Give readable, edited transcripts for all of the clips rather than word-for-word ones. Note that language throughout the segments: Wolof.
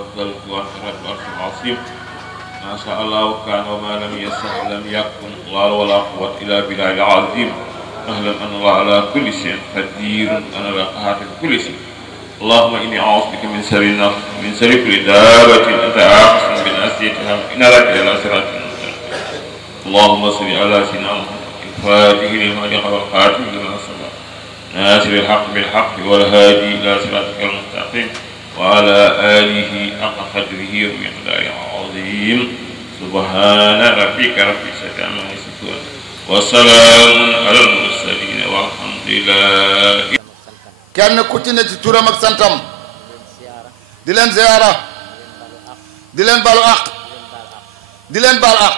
أفضلت وأنشرت الأرش العظيم ما شاء الله كان وما لم يشأ لم يكن لا ولا قوة إلا بالله العظيم أهلا أن الله على كل شيء قدير أنا لا قهر كل شيء اللهم إني أعوذ بك من شر النفس من شر كل دابة أنت آخذ بناصيتها إن لك إلى صراط مستقيم اللهم صل على سيدنا محمد الفاتح لما أغلق والخاتم لما سبق ناصر الحق بالحق والهادي إلى صراطك المستقيم وعلى آله حق قدره ومقداره العظيم سبحان ربك رب العزة عما يصفون وسلام على المرسلين والحمد لله. kenn ku ci ne ci turam ak santam di leen ziyaara di leen balu àq di leen baal àq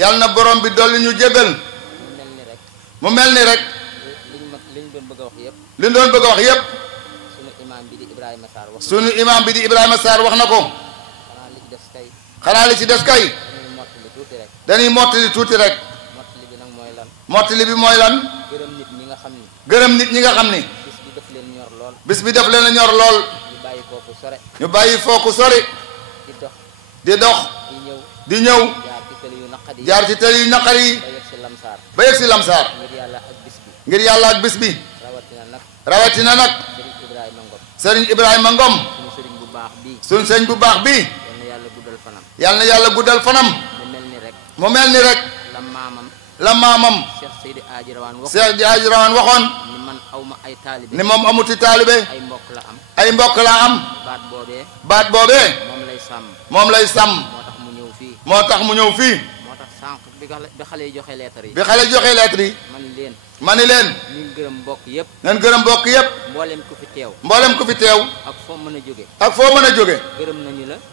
yàlla na borom bi dolli ñu jégal mu mel ni rek liñ doon bëgg a wax yépp sunu imam bi di Ibrahima Sarr wax na ko xanaa li ci des kay dañuy mottali tuuti rek mottali bi mooy lan gërëm nit ñi nga xam ni bis bi def leen a ñor lool ñu bàyyi fooku sori di dox di ñëw jaar ci tëli yu naqar yi ba yegg si lamsaar ngir yàlla ak bis bi rawatina nag sëriñ Ibrahima Ngom suñ sëriñ bu baax bi yàlla na yàlla guddal fanam mu mel ni rek la maamam Cheikh Seydi Hadji Rawane waxoon ni moom amuti taalibe ay mbokk la am baat boobee moom lay sàmm moo tax mu ñëw fii bi xale yi joxe lettre yi bi xale joxe lettre yi ma ni leen ñu gërëm mbokk yëpp ngeen gërëm mbokk yëpp mboolem ku fi teew ak foo mën a jóge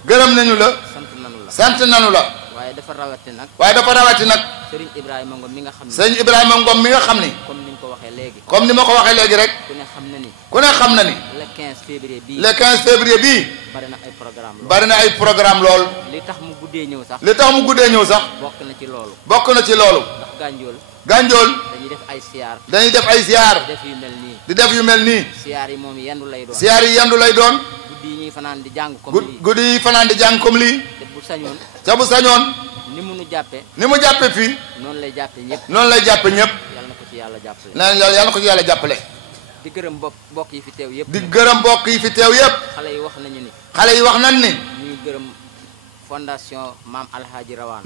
gërëm nañu la sant nañu la waaye dafa rawati nag Serigne Ibrahima Ngom mi nga xam ne Serigne Ibrahima Ngom mi nga xam ni comme ni ko waxee léegi comme ni ma ko waxee léegi rek ku ne xam na ni le 15 février bii bari na ay programme lool li tax mu guddee ñëw sax bokk na ci loolu ndax gànjool dañuy def ay siyaar di def yu mel nii siyaar yi moom yendu lay doon guddi yi ñuy fanaan di jàng comme lii te bu sañoon ni mu jàppe fii noonu lay jàppe ñëpp yàlla na ko ci yàlla jàppale yàlla na ko ci yàlla jàppale di gërëm mbokk yi fi teew yëpp xale yi wax nañ ni ñu ngi gërëm fondation Maam Alhaji Rawane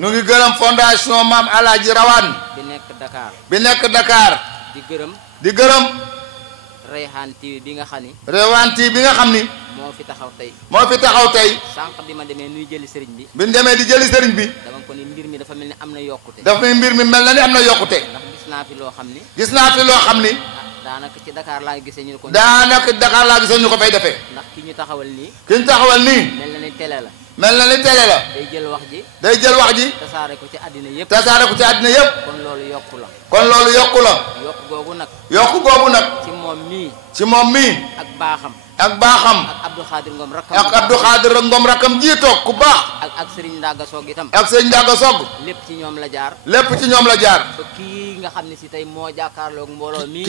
Maam Alhaji Rawane bi nekk Dakar di gërëm Rayhan TV bi nga xam ni moo fi taxaw tey sànq bi ma demee nuy jëli sëriñ bi bi ñu demee di jëli sëriñ bi dama ko ni mbir mi dafa mel ni am na yokkute mel na ni am na yokkute ndax gis naa fi loo xam ni daanaka ci Dakar laa gisee ñu ko fay defee ndax ki ñu taxawal nii mel na ni télé la day jël wax ji tasaare ko ci àddina yëpp kon loolu yokku la yokku googu nag ci moom mii ak baaxam ak Abdou Khadir Ngom rakkam ji toog ku baax ak Serigne Ndaga Sogg itam lépp ci ñoom la jaar ba kii nga xam ne si tey moo jàkkaarloog mbooloo mi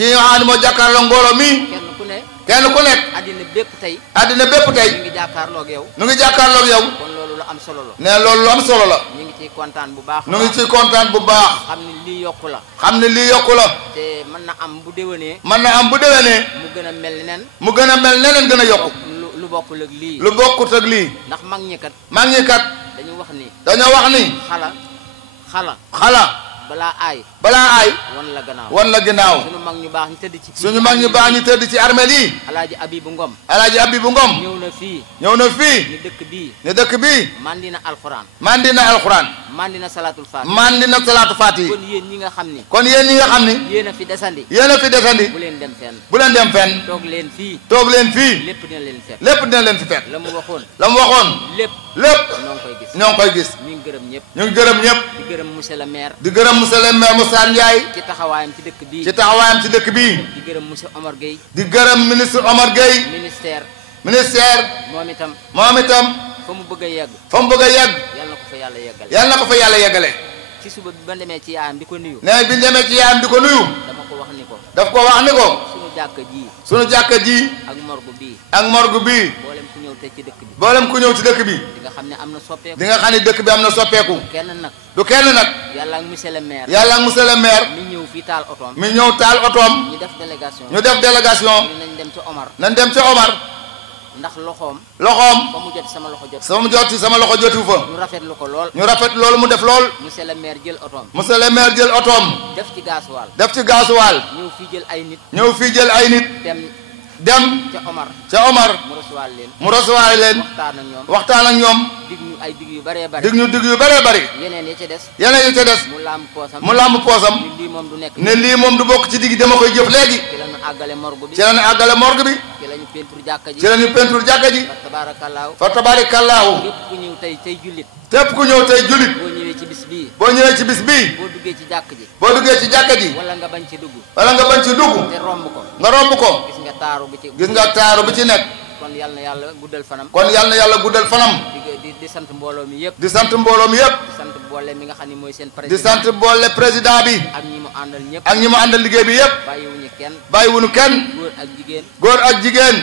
kenn ku nekk àddina bépp tey ñu ngi jàkkaarloog yow kon loolu lu am solo la ne loolu lu am solo la ñu ngi ciy kontaan bu baax xam ne lii yokku la te mën na am bu déwénee mu gën a mel neneen gën a yokku lu bokkut ak lii ndax mag ñi kat dañoo wax ni xala balaa aay wan la gannaaw suñu mag ñu baax ñu tëdd ci armeel yi alaaji Abibu Ngom ñëw na fii ni dëkk bii mandi na alxuraan mandi na salaatu faati kon yéen ñi nga xam ni yéen a fi desandi bu leen dem fenn toog leen fii lépp dina leen fi fekk la mu waxoon lépp ñoo ngi koy gis ñu ngi gërëm ñëpp di gërëm monsieur le maire Moussa Ndiaye ci taxawaayam ci dëkk bii di gërëm monsieur Omar Gueye di gërëm ministre Omar Gueye ministère moom itam fa mu bëgg a yegg yàlla na ko fa yàlla yeggale ci suba bi ba demee ci yaayam di ko nuyu dama ko wax ni ko daf ko wax ni ko sunu jàkka ji ak morgue bii ñëw tey ci dëkk bi mboolem ku ñëw ci dëkk bi di nga xam ne am na soppeeku di nga xam ne dëkk bi am na soppeeku du kenn nag yàlla ak monsieur le maire mi ñëw fii taal otoom mi ñëw taal otoom ñu def délégation nañ dem ci Omar ndax loxoom fa mu jot sama loxo jot sama loxo jotu fa ñu rafetlu ko lool mu def lool monsieur le maire jël otoom def ci gaasuwaal ñëw fii jël ay nit dem ca Omar mu recevoir leen waxtaan ak ñoom dig yu bëree bëri yeneen yi ca des mu làmb poosam ne lii moom du bokk ci digg dama koy jëf léegi ci la ñu àggale morgue bi ci la ñu peinture jàkka ji fa tabaarakallaahu képp ku ñëw tey jullit boo ñëwee ci bis bii boo duggee ci jàkka ji wala nga bañ ci dugg te romb ko gis nga taaru bi ci nekk kon yal na yàlla guddal fanam di sant mbooloo mi yëpp di sant boole mi nga xam ne mooy seen président di sant boole président bi ak ñi mu àndal liggéey bi yëpp bàyyiwuñu kenn góor ak jigéen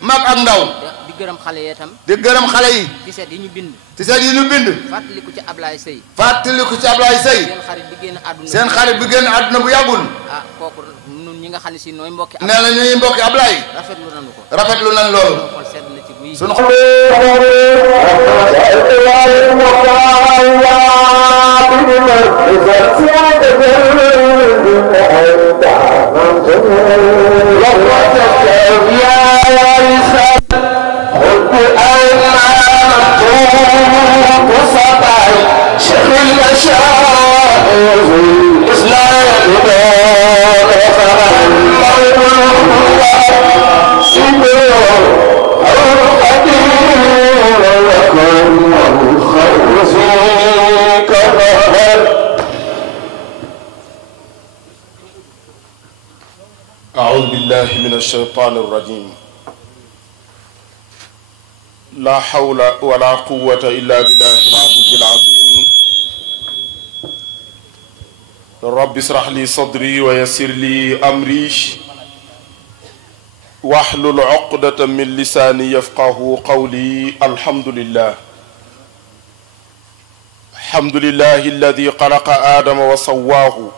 mag ak ndaw di gërëm xale yi tiset yi ñu bind fàttaliku ci Ablaye Seye seen xarit bi génn àdduna bu yàggul kooku ñun ñi nga xam ne si nooy mbokki nee na ñuy mbokki Ablaye rafetlu nañ loolu sunu xol أعوذ بالله من الشيطان الرجيم لا حول ولا قوة إلا بالله العلي العظيم رب اشرح لي صدري ويسر لي أمري واحلل عقدة من لساني يفقه قولي الحمد لله الحمد لله الذي خلق آدم وسواه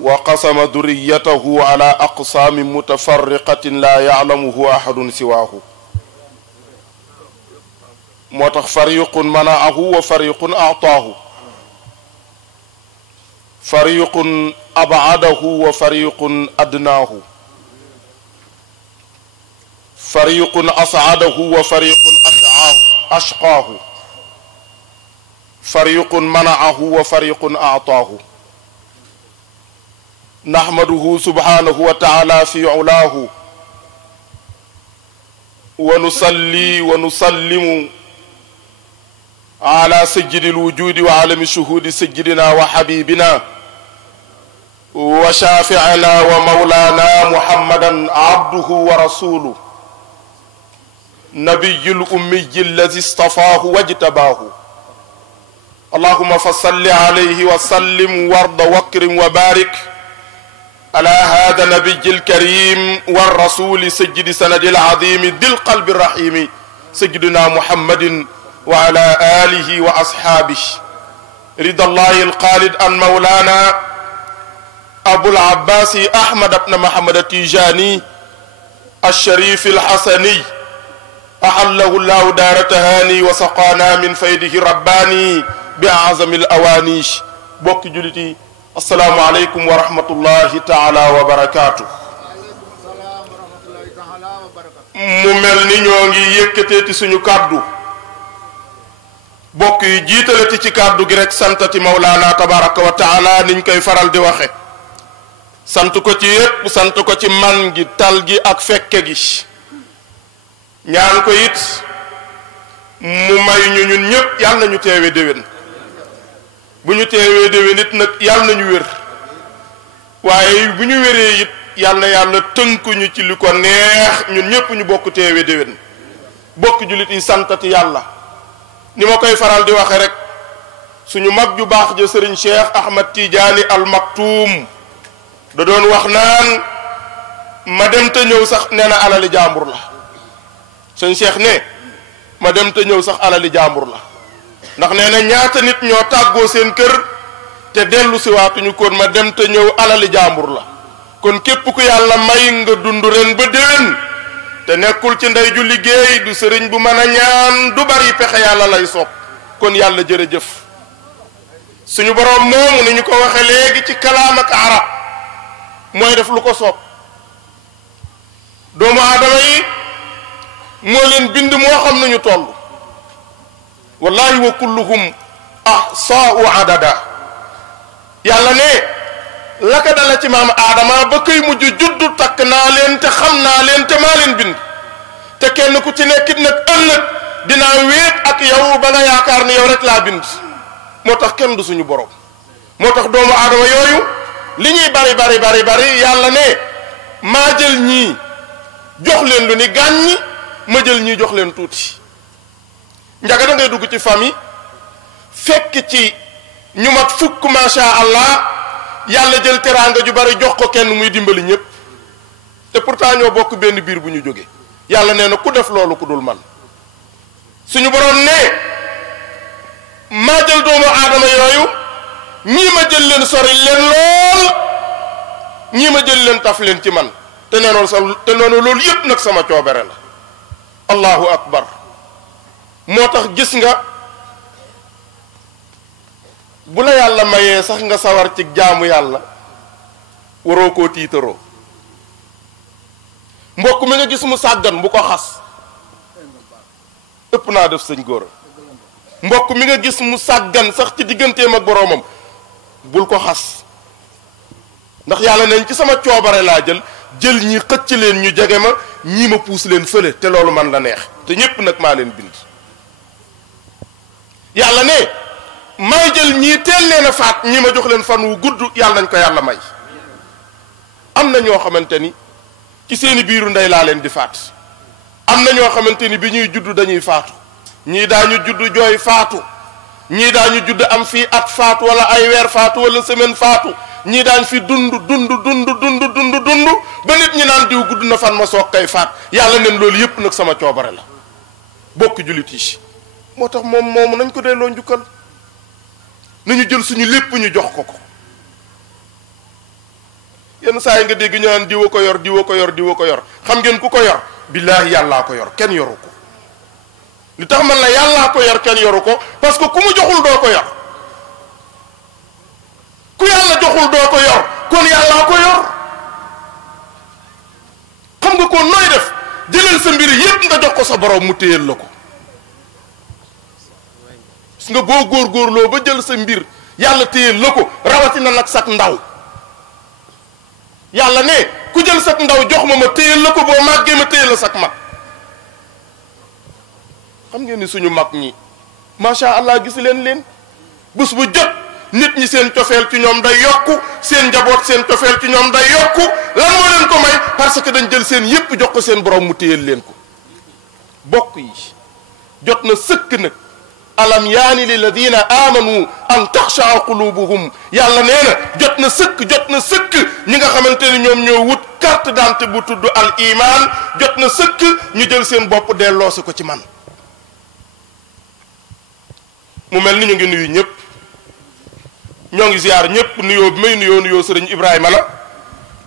وقسم ذريته على أقسام متفرقة لا يعلمه أحد سواه موتخ فريق منعه وفريق أعطاه فريق أبعده وفريق أدناه فريق أسعده وفريق أشقاه فريق منعه وفريق أعطاه نحمده سبحانه وتعالى في علاه ونصلي ونسلم على سيد الوجود وعالم الشهود سيدنا وحبيبنا وشافعنا ومولانا محمدا عبده ورسوله نبي الأمي الذي اصطفاه واجتباه اللهم فصل عليه وسلم وارض واكرم وبارك على هذا النبي الكريم والرسول سيد سند العظيم ذي القلب الرحيم سيدنا محمد وعلى آله وأصحابه رضا الله الخالد عن مولانا أبو العباس أحمد بن محمد التيجاني الشريف الحسني أحله الله دار تهاني وسقانا من فيده رباني بأعظم الأواني بوك جلتي السلام عليكم ورحمة الله تعالى وبركاته mu mel ni ñoo ngi yëkkateeti suñu kàddu bokk yi jiitalati ci kàddu gi rek santati Mawlaana tabaraka wa taala niñ koy faral di waxe sant ko ci yépp sant ko ci man gi tal gi ak fekke gi ñaan ko it mu may ñu ñun ñépp yàlla nañu teewe déwén bu ñu teewee déwén it nag yàlla nañu wér waaye bu ñu wéree it yàlla tënkuñu ci li ko neex ñun ñépp ñu bokk teewee déwén bokk jullit yi santati yàlla ni ma koy faral di waxe rek suñu mag ju baax ja sëriñ Cheikh Ahmad Tidiane Al Maktoum da doon wax naan ma dem te ñëw sax nee na alali jàmbur la sëñ Cheikh ne ma dem te ñëw sax alali jàmbur la ndax nee na ñaata nit ñoo tàggoo seen kër te dellu si waatuñu kon ma dem te ñëw alali jàmbur la kon képp ku yàlla may nga dund ren ba déwén te nekkul ci ndey ju liggéey du sëriñ bu mën a ñaan du bari pexe yàlla lay sopp kon yàlla jërëjëf suñu boroom moomu ni ñu ko waxe léegi ci kalaam ak arab mooy def lu ko soob doomu aadama yi moo leen bind moo xam nañu toll wallahi wa kulluhum ahsaa'u adada yàlla ne la ka dala ci maam aadama ba koy mujj juddu takk naa leen te xam naa leen te maa leen bind te kenn ku ci nekkit nag ëllëg dinaa wéet ak yow ba nga yaakaar ni yow rek laa bind moo tax kenn du suñu borom moo tax doomu aadama yooyu li ñuy bari yàlla ne maa jël ñii jox leen lu ni gàññi ma jël ñii jox leen tuuti njaga da ngay dugg ci famille fekk ci ñu mat fukk masha allah yàlla jël teraanga ju bari jox ko kenn muy dimbali ñépp te pourtant ñoo bokk benn biir bu ñu jóge yàlla nee na ku def loolu ku dul man suñu boroom ne maa jël doomu aadama yooyu ñii ma jël leen sori leen lool ñii ma jël leen taf leen ci man te noonu loolu yépp nag sama coobere la allahu akbar moo tax gis nga bu la yàlla mayee sax nga sawar ci jaamu yàlla waroo koo tiitaroo mbokk mi nga gis mu sàggan bu ko xas ëpp naa def sëñ góor mbokk mi nga gis mu sàggan sax ci digganteem ak boroomam bul ko xas ndax yàlla nañ ci sama coobare laa jël ñi xëcc leen ñu jege ma ñii ma puus leen fële te loolu man la neex te ñépp nag maa leen bind yàlla ne may jël ñii teel leen a faat ñii ma jox leen fan wu gudd yàlla nañ ko yàlla may am na ñoo xamante ni ci seeni biiru ndey laa leen di faat am na ñoo xamante ni bi ñuy judd dañuy faatu ñii daañu judd jooy faatu ñii daañu judd am fii at faatu wala ay weer faatu wala semaine faatu ñii daañ fi dund ba nit ñi naan diw gudd na fan ma soog kay faat yàlla neen loolu yépp nag sama coobare la bokki jullit yi moo tax moom moomu nañ ko delloo njukkal nañu jël suñu lépp ñu jox ko yenn saa yi nga dégg ñu naan diwa ko yor diwa ko yor diwa ko yor xam ngeen ku ko yor billaahi yàllaa ko yor kenn yoru ko li tax man la yàllaa ko yor kenn yoru ko parce que ku mu joxul doo ko yor ku yàlla joxul doo ko yor kon yàllaa ko yor xam nga ko nooy def jëlal sa mbir yépp nga jox ko sa borom mu téyel la ko gis nga boo góorgóorloo ba jël sa mbir yàlla téyel la ko rawatina nag sak ndaw yàlla ne ku jël sak ndaw jox ma téyel la ko boo màggee ma téyel la sak mag xam ngeen ni suñu mag ñi macha allah gis leen bés bu jot nit ñi seen cofeel ci ñoom day yokku seen njaboot seen cofeel ci ñoom day yokku lan moo leen ko may parce que dañ jël seen yépp jox ko seen borom mu téyel leen ko bokk yi jot na sëkk nag alam yaani lilladina amanu an taxshaa qulubuhum yàlla nee na jot na sëkk ñi nga xamante ni ñoom ñoo wut carte d'identité bu tudd al iman jot na sëkk ñu jël seen bopp delloosi ko ci man mu mel ni ñu ngi nuyu ñëpp ñoo ngi ziar ñëpp nuyoo bi may nuyoo sëriñ Ibrahima la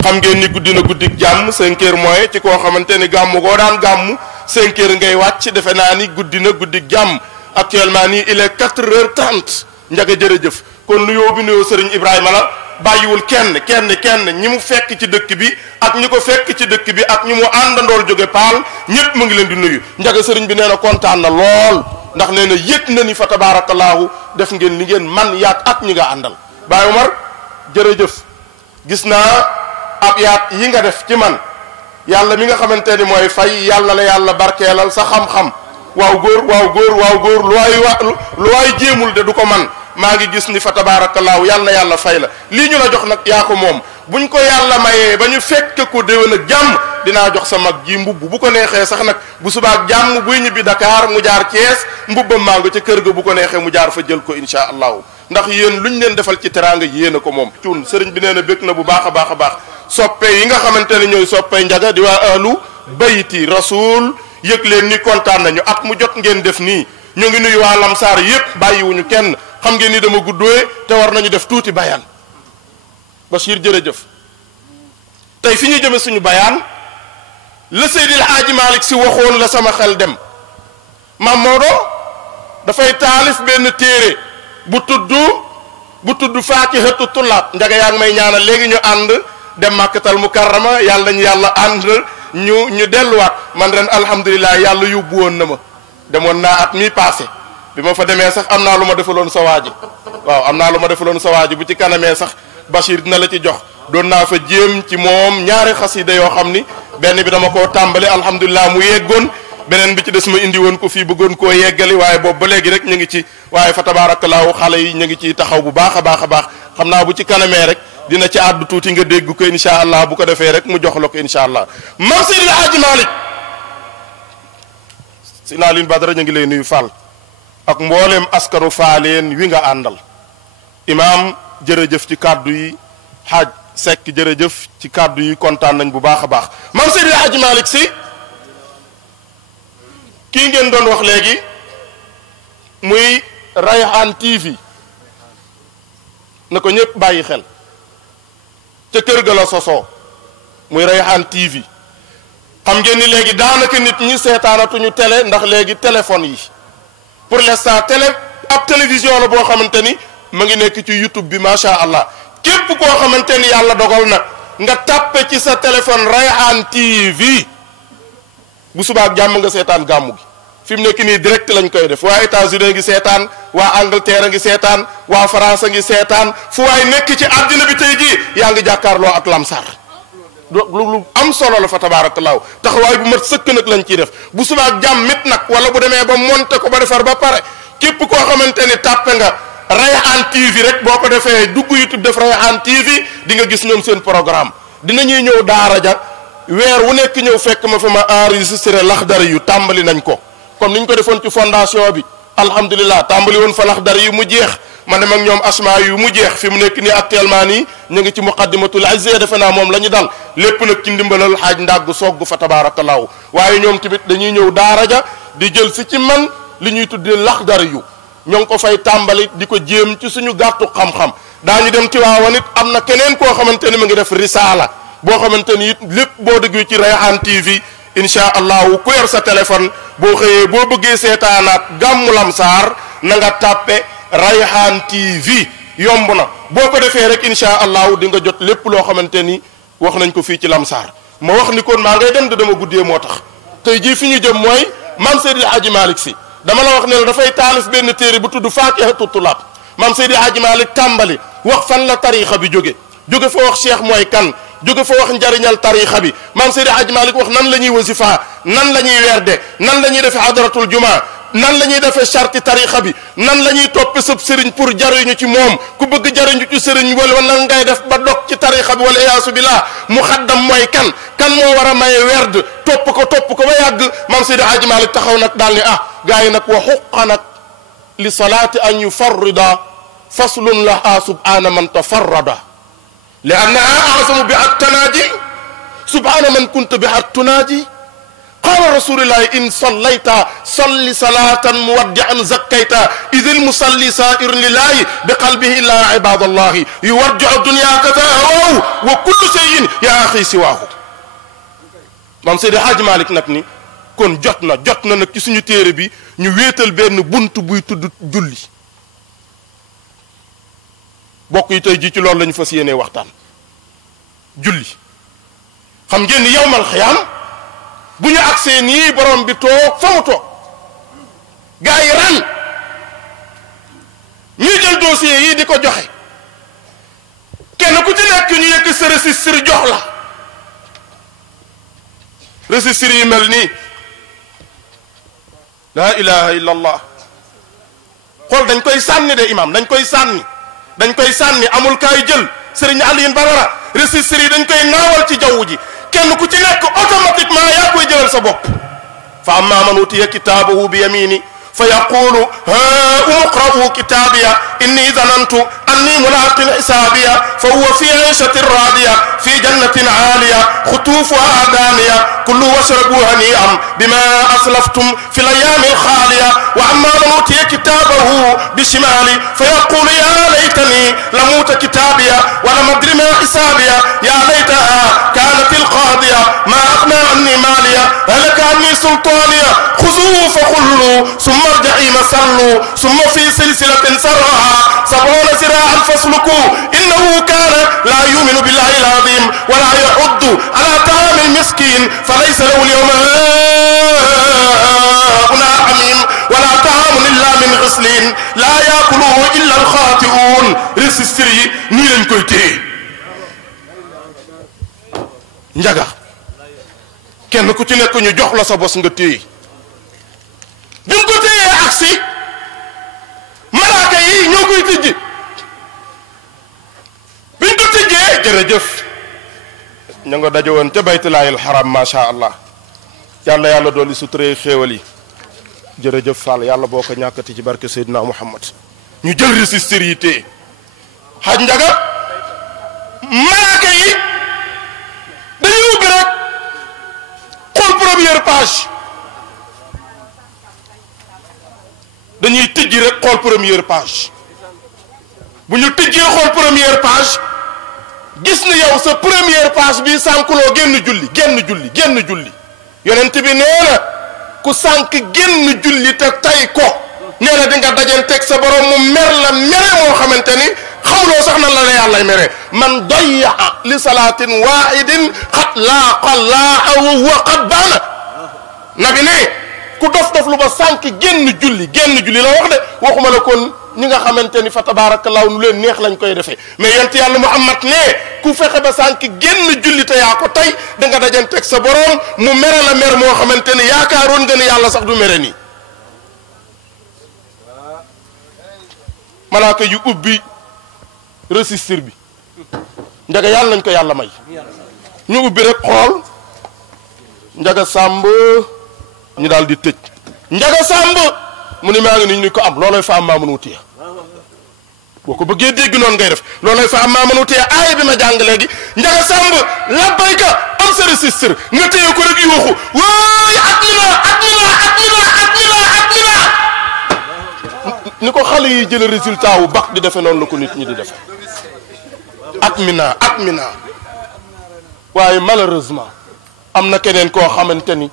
xam ngeen ni guddi na guddik jàmm 5 heures mooy ci koo xamante ni gàmmu koo daan gàmmu 5 heures ngay wàcc defe naa ni guddi na guddik jàmm actuellement nii il est 4h30 njaga jërëjëf kon nuyoo bi nuyoo sëriñ Ibrahima la bàyyiwul kenn ñi mu fekk ci dëkk bi ak ñi ko fekk ci dëkk bi ak ñi mu àndandool jóge paal ñëpp mu ngi leen di nuyu njaga sëriñ bi nee na kontaan na lool ndax nee na yëg na ni fa tabaarakallaahu def ngeen li ngeen man yaat ak ñi nga àndal Baye Omar jërëjëf gis naa ab yaat yi nga def ci man yàlla mi nga xamante ni mooy fay yàlla la yàlla barkeelal sa xam-xam waaw góor lu waay jéemul de du ko man maa ngi gis ni fa tabaarakallaahu yàlla na yàlla fay la lii ñu la jox nag yaa ko moom buñ ko yàlla mayee ba ñu fekk ko déwén ak jàmm dinaa jox sa mag ji mbubb bu ko neexee sax nag bu subaak jàmm buy ñibbi Dakar mu jaar Thiès mbubbam maa nga ca kër ga bu ko neexee mu jaar fa jël ko insha allahu ndax yéen luñ leen defal ci teraanga yéen a ko moom cuun sëriñ bi nee na bëgg na bu baax a baax soppe yi nga xamante ne ñooy soppe njaga di waa ahlu bayti rasul yëg leen ni kontaan nañu at mu jot ngeen def nii ñu ngi nuyu waa lamsaar yépp bàyyiwuñu kenn xam ngeen ni dama guddooye te war nañu def tuuti bayaan Bachir jërëjëf tey fi ñu jëme suñu bayaan la Seydil Hadji Malick Sy waxoon la sama xel dem Maam Maodo dafay taalif benn téere bu tudd Faakihatu Tullaab njaga yaa ngi may ñaanal léegi ñu ànd dem Makkatal Mukarrama yàlla nañu yàlla ànd ñu delluwaat man ren alhamdulilah yàlla yóbbu woon na ma demoon naa at mi passé bi ma fa demee sax am naa lu ma defaloon sa waa ji waaw am naa lu ma defaloon sa waa ji bu ci kanamee sax Bachir dina la ci jox doon naa fa jéem ci moom ñaari xasida yoo xam ni benn bi dama koo tàmbali alhamdulilah mu yeggoon beneen bi ci des ma indi woon ko fii bëggoon koo yeggali waaye boobu ba léegi rek ñu ngi ci waaye fa tabaarakallaahu xale yi ñu ngi ci taxaw bu baax a baax a baax xam naa bu ci kanamee rek dina ci àddu tuuti nga dégg ko incha allah bu ko defee rek mu jox la ko incha allah Maam Seydil Hadji Malick si naa lin Badara ñu ngi lay nuyu Fall ak mbooleem askanu Faaleen wi nga àndal imaam jërëjëf ci kàddu yi xaaj Seck jërëjëf ci kàddu yi kontaan nañ bu baax a baax Maam Seydil Hadji Malick Sy kii ngeen doon wax léegi muy Rayhan TV na ko ñëpp bàyyi xel ca kër ga la sosoo muy Rayhan TV xam ngeen ni léegi daanaka nit ñi seetaanatuñu télé ndax léegi téléphone yi pour l'instant ab télévision la boo xamante ni ma ngi nekk ci YouTube bi macha allah képp koo xamante ni yàlla dogal na nga tàppe ci sa téléphone Rayhan TV bu subaak jàmm nga seetaan gàmmu gi fi mu nekk nii direct lañ koy def waa États-Unis ngi seetaan waa Angleterre ngi seetaan waa France ngi seetaan fu waay nekk ci àddina bi tey jii yaa ngi jàkkaarloo ak Lamsar lu am solo la fa tabaarakallaahu taxawaay bu mat sëkk nag lañ ciy def bu subaak jàmm mit nag wala bu demee ba monté ko ba defar ba pare képp koo xamante ni tàppe nga Rayhan TV rek boo ko defee dugg YouTube def Rayhan TV di nga gis ñoom seen programme dinañuy ñëw daara ja weer wu nekk ñëw fekk ma fa ma enregistré Laxdari yu tàmbali nañ ko comme ni ñu ko defoon ci fondation bi alhamdulilah tàmbali woon fa Laxdari yu mu jeex ma dem ak ñoom asma yu mu jeex fi mu nekk nii actuellement nii ñu ngi ci muqaddimatul izziya defe naa moom la ñu dal lépp nag ci ndimbalal xaaj ndàgg sogg fa tabaarakallaahu waaye ñoom tamit dañuy ñëw daara ja di jël si ci man li ñuy tuddee Laxdari yu ñoo ngi ko fay tàmbali di ko jéem ci suñu gàttu xam-xam daañu dem Tiwaawan it am na keneen koo xamante ni mu ngi def risaala boo xamante ni it lépp boo déggee ci Rayhan TV incha allahu ku yor sa téléphone boo xëyee boo bëggee seetaanaat gàmmu Lamsaar na nga tàppe Rayhan TV yomb na boo ko defee rek incha allahu di nga jot lépp loo xamante ni wax nañ ko fii ci Lamsaar ma wax ni kon maa ngay dem de dama guddee moo tax tey jii fi ñu jëm mooy Maam Seydil Hadji Malick Sy dama la wax ne la dafay taalif benn téere bu tudd Faakihatu Tullaab Maam Seydil Hadji Malick tàmbali wax fan la tariixa bi jóge fa wax cheikh mooy kan jóge fa wax njariñal tariixa bi Maam Seydil Hadji Malick wax nan la ñuy wasifa nan la ñuy werde nan la ñuy defe hadratul juma nan la ñuy defee charti tariixa bi nan la ñuy toppe sëb sëriñ pour jariñu ci moom ku bëgg jariñu ci sëriñ wala nan ngay def ba dog ci tariixa bi wala iyaasu billah muxaddam mooy kan moo war a maye werd topp ko ba yàgg Maam Seydil Hadji Malick taxaw nag daal ni gaa yi nag wa xuqa nag li salaati an yufarrida faslun laha subhana man tafarrada li annaha azamu bi at tanaaji subhana man kunta bi at tunaaji qaala rasulillahi in sallayta salli salatan muwaddi'an zakkayta idil musalli saa'irun lillahi bi qalbihi illa ibadallahi yuwarji'u dunyaka fahawahu wa kullu shay'in ya axi siwaahu Maam Seydil Hadji Malick nag ni kon jot na nag ci suñu téere bi ñu wéetal benn bunt buy tudd julli bokk yi tey ji ci loolu la ñu fas yéenee waxtaan julli xam ngeen ni yawmal xiyaam bu ñu agsee nii borom bi toog fa mu toog gaa yi ran ñuy jël dossier yi di ko joxe kenn ku ci nekk ñu yëkk sa registre jox la registre yi mel nii laa ilaha illa allah xool dañ koy sànni de imam dañ koy sànni amul kaay jël Serigne Alioune Badara registre yi dañ koy naawal ci jaww ji kenn ku ci nekk automatiquement yaa koy jëlal sa bopp fa amma man utiya kitaabahu bi yamini fa yaqulu ha umqra'u kitaabiya inni zanantu أني ملاق حسابيا فهو في عيشة راضية في جنة عالية خطوفها دانية كلوا واشربوا هنيئا بما أسلفتم في الأيام الخالية وأما من أوتي كتابه بشمالي فيقول يا ليتني لم أوت كتابيا ولم أدر ما حسابيا يا ليتها كانت القاضية ما أغنى عني ماليا هلك عني سلطانيا خذوه فغلوا ثم الجحيم صلوا ثم في سلسلة سرها 70 ذراعا فاسلكوه إنه كان لا يؤمن بالله العظيم ولا يحض على طعام المسكين فليس له اليوم هنا حميم ولا طعام إلا من غسلين لا يأكله إلا الخاطئون رسستري نيلن كويتي njaga kenn ku ci nekk ñu jox la sa bos nga téye bi ko téyee aksi malaaka yi ñoo koy tijji biñ ko tijjee jërëjëf ña nga daje woon ca baytullaahil haram macha allah yàlla yàlla dolli suturee xéewal yi jërëjëf Fall yàlla boo ko ñàkkati ci barke Seydina Muhammad ñu jël registre yi téye xaj njaga malaaka yi dañuy ubbi rek xool première page dañuy tijji rek xool première page bu ñu tijjee xool première page gis na yow sa première page bi sànkuloo génn julli yonent bi nee na ku sànk génn julli te tay ko nee na di nga dajanteeg sa borom mu mer la mere moo xamante ni xamuloo sax nan la la yàllay mere man dayya li salaatin waahidin xat laaqa llaaha wa huwa qad baana nabi ne ku dof lu ba sànk génn julli la wax de waxuma la kon ñi nga xamante ni fa tabaarakallaahu nu leen neex lañ koy defee mais yonent yàlla Muhammad ne ku fexe ba sànk génn julli te yaa ko tey da nga dajanteeg sa borom mu mere la mer moo xamante ni yaakaaroon nga ni yàlla sax du mere nii malaaka yu ubbi registre bi njaga yàlla nañ ko yàlla may ñu ubbi rek xool njaga sàmb ñu daal di tëj njaga sàmb mu ni maa ngi ni ñu ko am loolooy fa am maa mën wutiya boo ko bëggee dégg noonu ngay def loolooy fa am maa mën wutiya aaya bi ma jàng léegi njaga sàmb labbayka am sa registre nga téye ko rek yuuxu wooy at mi la ni ko xale yi jële résultat wu bac di defe noonu la ko nit ñi di defe at mi naa waaye malheureusement am na keneen koo xamante ni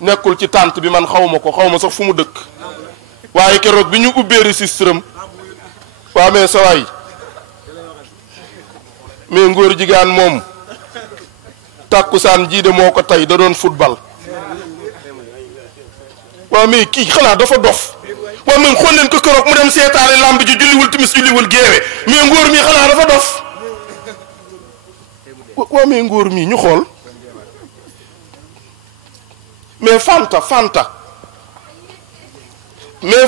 nekkul ci tànt bi man xawma ko xawma sax fu mu dëkk waaye keroog bi ñu ubbee registre am waa mais sa waay mais ngóor jigaan moom tàkkusaan jiide moo ko tey da doon football waa mais kii xanaa dafa dof waa même xool leen ko keroog mu dem seetaale lamb ji julliwul timis julliwul géewe mais ngóor mi xanaa dafa dof waa mais ngóor mi ñu xool mais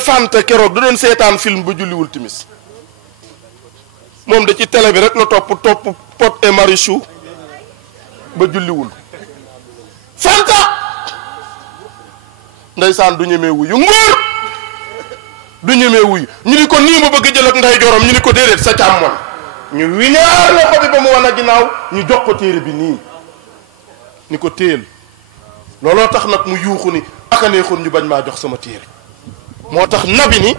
Fanta keroog da doon seetaan film ba julliwul timis moom da ci télé bi rek la topp Pod et Marichou ba julliwul Fanta ndeysaan du ñemee wuyu ngóor du ñemee wuyu ñu ni ko nii ma bëgg jël ak nday jorom ñu ni ko déedéet sa càmmoñ ñu wiñaar loxo bi ba mu wan a ginnaaw ñu jox ko téere bi nii ni ko téel looloo tax nag mu yuuxu ni aka neexoon ñu bañ maa jox sama téere moo tax nabi ni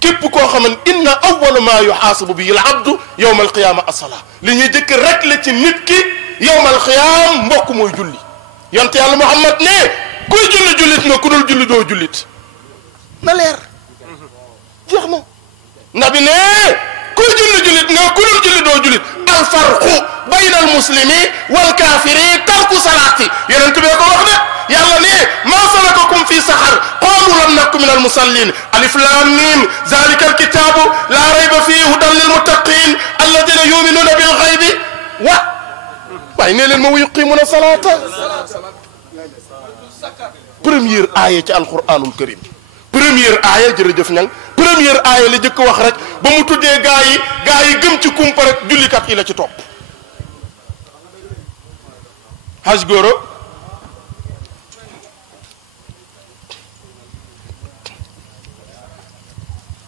képp koo xaman inna awwala ma yuhaasabu bihi al-abdu yawma al-qiyaama as-salaa li ñuy jëkk rek la ci nit ki yawma al-qiyaama mbokk mooy julli yonte yàlla Muhammad ne kuy jullit nga ku dul julli doo jullit na leer jeex na nabi ne kuy jullit nga ku dul julli doo jullit al-farqu bayna al-muslimi wal kaafiri tarku salaati yonent bee ko wax de yàlla ne maa salakakum fi saxar qaalu lam naku min almusallin alif lam mim zalika alkitabu la rayba fihi hudan lilmuttaqin alladina yuminuna bilxaybi waaye nee leen ma wa yuqimuna salata première aaya ci alquranul karim première aaya jërëjëf ñang première aaya la jëkk wax rek ba mu tuddee gaa yi gëm ci kumpa rek jullikat yi la ci topp haj góoro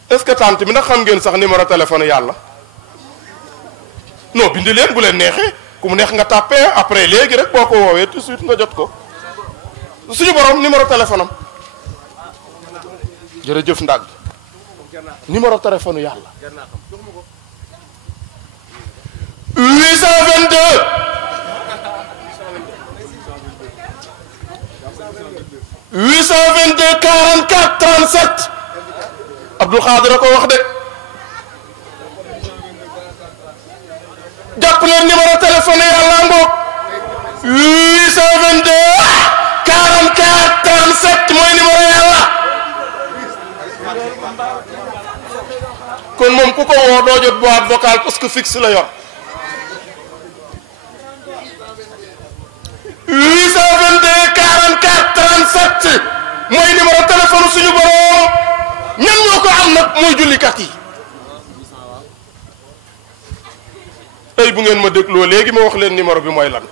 est-ce que tante bi ndax xam ngeen sax numéro téléphone yàlla non bind leen bu leen neexee ku mu neex nga tàppe après léegi rek boo ko woowee tout de suite nga jot ko suñu borom numéro téléphone am jërëjëf ndag numéro téléphone yàlla 822 44 37 Abdou Khadir ko wax de jàpp leen numéro téléphone yàlla ngoog 822 44 37 mooy numéro yàlla kon moom ku ko woo doo jot boîte vocale parce que fixe la yor 822 44 37 mooy numéro téléphone suñu borom ñan ñoo ko am nag mooy jullikat yi tey bu ngeen ma dégloo léegi ma wax leen numéro bi mooy lan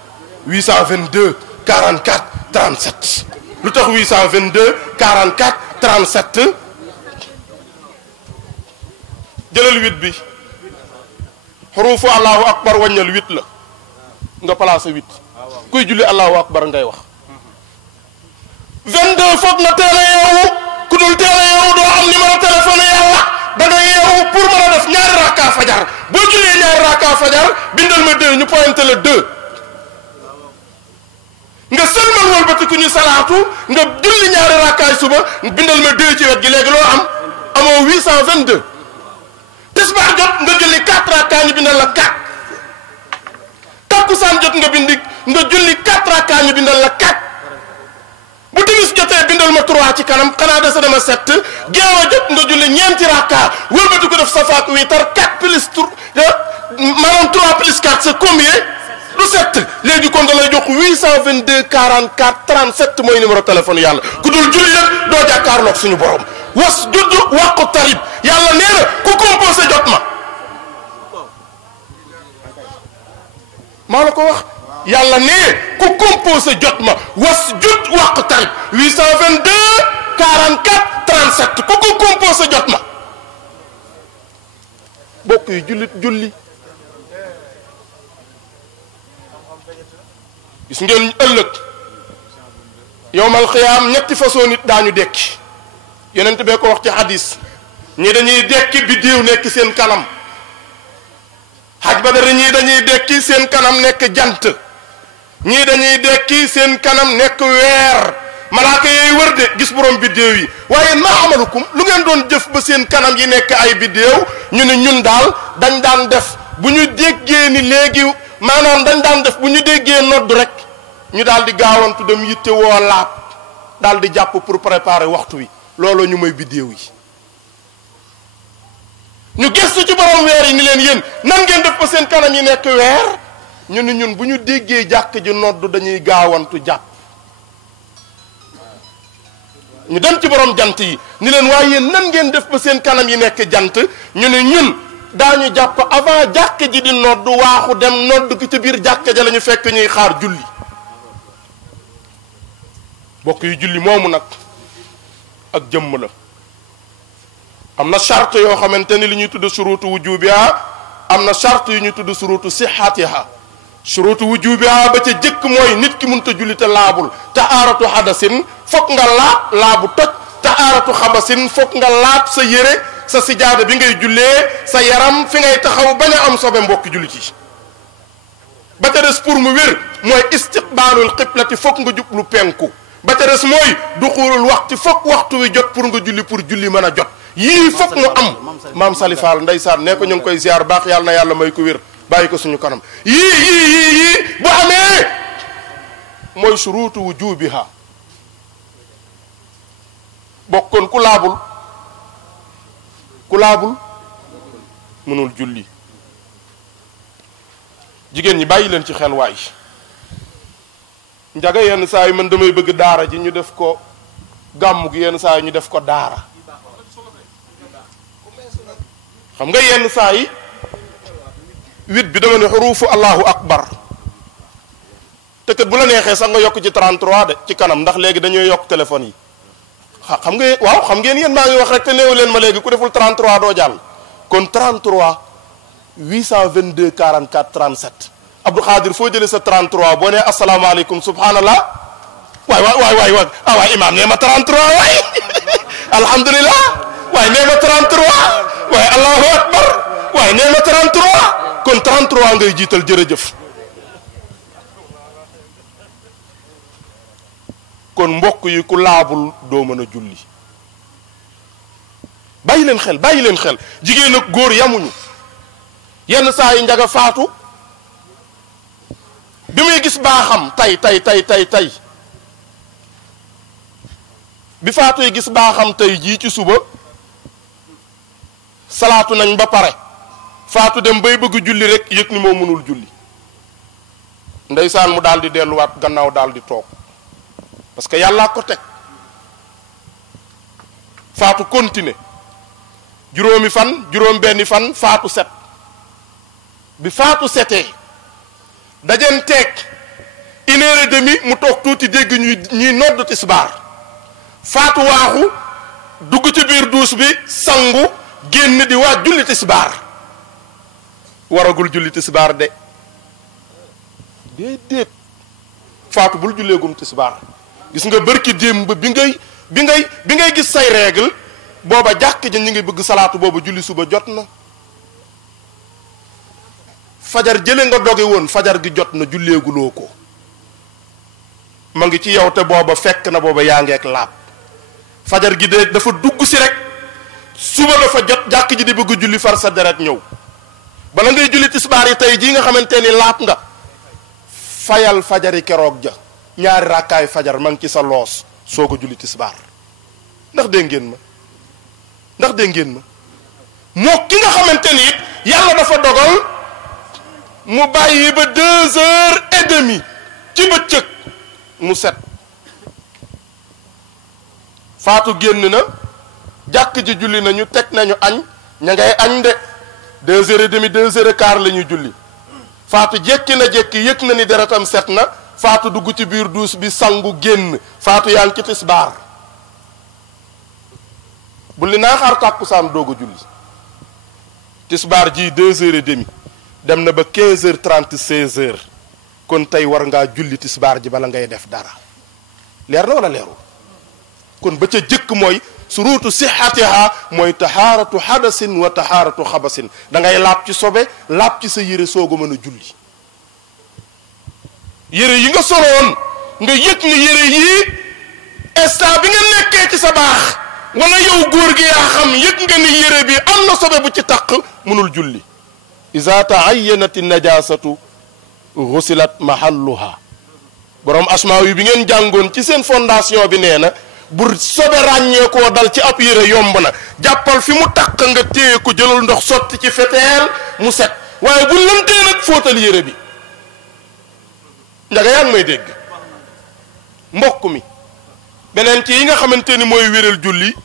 822 44 37 lu tax 822 44 37 jëlal 8 bi xuruufu allahu akbar wàññal 8 la nga placé 8 kuy julli allahu akbar ngay wax 22 foog na teel a yeewu ku dul teel a yeewu doo am numéro téléphone yàlla da nga yeewu pour mën a def ñaari rakka fajar boo jullee ñaari rakka fajar bindal ma 2 ñu pointé la 2 nga sëlmal wëlbati ku ñu salaatu nga julli ñaari rakkaay suba bindal ma 2 ci wet gi léegi loo am amoo 822 tisbaar jot nga julli 4 rakkaay ñu bindal la 4 takkusaan jot nga julli 4 rakkaay ñu bindal la 4 bu timis jotee bindal ma 3 ci kanam xanaa dese dama 7 geewa jot nga julli ñeenti rakka wëlbati ko def safaak wiitar 4 plus 3 maanaam 3 plus 4 c'est combien du 7 léegi kon da lay jox 822 44 37 mooy numéro téléphone yàlla ku dul julli nag doo jàkkaarloog suñu borom was juddu wàqu tarib yàlla nee na ku composé jot ma maa la ko wax yàlla nee ku composé jot ma was jut wàq tarib 822 44 37 ku ko composé jot ma bokk yi julli gis ngeen ëllëg yowmal xiyaam ñetti façon nit daañu dekki yonent bee ko wax ci hadis ñii dañuy dekki biddéew nekk seen kanam xaj badara ñii dañuy dekki seen kanam nekk jant ñii dañuy dekki seen kanam nekk weer malaaka yooyu wër de gis borom biddéew yi waaye maa amalukum lu ngeen doon jëf ba seen kanam yi nekk ay biddéew ñu ne ñun daal dañ daan def bu ñu déggee ni léegi maanaam dañ daan def bu ñu déggee nodd rek ñu daal di gaawantu dem yitte woo laab daal di jàpp pour préparer waxtu wi looloo ñu may biddéew yi ñu gëstu ci borom weer yi ni leen yéen nan ngeen def ba seen kanam yi nekk weer ñu ni ñun bu ñu déggee jàkk ji nodd dañuy gaawantu jàpp ñu dem ci borom jant yi ni leen waaye yéen nan ngeen def ba seen kanam yi nekk jant ñu ne ñun daañu jàpp avant jàkk ji di nodd waaxu dem nodd ki ci biir jàkk ja la ñu fekk ñuy xaar julli bokk yu julli moomu nag ak jëmm la am na charte yoo xamante ni li ñuy tudd surutu wujubiha am na charte yu ñuy tudd surutu sihatiha surutu wujubiha ba ca jëkk mooy nit ki mënta julli te laabul taharatu hadasin fokk nga laabu toj taharatu xabasin fokk nga laab sa yére sa sijaada bi ngay jullee sa yaram fi ngay taxaw bañ a am sobe mbokki jullit yi ba ca des pour mu wér mooy istiqbaalul qiblati fokk nga jublu penku ba ca des mooy duxulul waxti fokk waxtu wi jot pour nga julli pour julli mën a jot yii fokk mu am maam Salifaal ndeysaan ne ko ñu ngi koy ziar baax yàlla na yàlla may ko wér bàyyi ko suñu kanam yii bu amee mooy suruutu wujubiha bokkoon ku laabul mënul julli jigéen ñi bàyyi leen ci xel waay njaga yenn saa yi man damay bëgg daara ji ñu def ko gàmmu gi yenn saa yi ñu def ko daara xam nga yenn saa yi 8 bi dama ne xuruufu allahu akbar te kat bu la neexee sax nga yokk ci 33 de ci kanam ndax léegi dañuy yokk téléphone yi xam nga waaw xam ngeen yéen maa ngi wax rek te néew leen ma léegi ku deful 33 doo jàll kon 33 822 44 37 Abdou Khadir foo jëlee sa 33 boo nee asalaamaaleykum subhanallah waay imaam nee ma 33 waay alhamdulilah waay nee ma 33 waay allahu akbar waay nee ma 33 kon 33 ngay jiital jërëjëf. kon mbokk yi ku laabul doo mën a julli. bàyyi leen xel jigéen ak góor yamuñu yenn saa yi njaga faatu bi muy gis baaxam tey bi faatu yi gis baaxam tey jii ci suba salaatu nañ ba pare faatu dem bay bëgg julli rek yëg ni moo mënul julli ndeysaan mu daal di delluwaat gannaaw daal di toog parce que yàllaa ko teg faatu continuer juróomi fan juróom benni fan faatu set bi faatu setee dajanteeg 1h30 mu toog tuuti dégg ñuy nodd tisbaar faatu waaxu dugg ci biir duus bi sangu génn di waaj julli tisbaar waragul julli tisbaar de déedéet faatu bul julleegum tisbaar gis nga bërki démb bi ngay gis say règle booba jàkk ja ñi ngi bëgg salaatu booba julli suba jot na fajar jële nga doge woon fajar gi jot na julleeguloo ko ma ngi ci yow te booba fekk na booba yaa ngeek laab fajar gi de dafa dugg si rek suba dafa jot jàkk ji di bëgg julli far sa deret ñëw bala ngay julli tisbaar yi tey jii nga xamante ni laab nga fayal fajari keroog ja ñaari rakkaay fajar ma ngi ci sa loos soo ko julli tisbaar ndax dégg ngeen ma moo ki nga xamante ni it yàlla dafa dogal mu bàyyi ba 2h30 ci bëccëg mu set faatu génn na jàkk ji julli nañu teg nañu añ ña ngay añ de 2h30 2h15 la ñuy julli faatu jekki yëg na ni deretam set na faatu dugg ci biir duus bi sangu génn faatu yaa ngi ci tisbaar bu li naa xaar tàkkusaan doog a julli tisbaar ji 2h30 dem na ba 15h30 16h kon tey war ngaa julli tisbaar ji bala ngay def dara leer na wala leerul kon ba ca jëkk mooy suruutu sixatiha mooy taxaaratu xadasin wa taxaaratu xabasin da ngay laab ci sobe laab ci sa yére soog a mën a julli yére yi nga soloon nga yëg ni yére yii instant bi nga nekkee ci sa baax wala yow góor gi yaa xam yëg nga ni yére bi am na sobe bu ci taq mënul julli iza taayyanat najasatu ghusilat mahalluha borom asmaawi bi ngeen jàngoon ci seen fondation bi nee na bu sobe ràññee koo dal ci ab yére yomb na jàppal fi mu taq nga téye ko jëlal ndox sotti ci feteel mu set waaye bu lëntee nag fóotal yére bi ndaga yaa ngi may dégg mbokk mi beneen ci yi nga xamante ni mooy wéral julli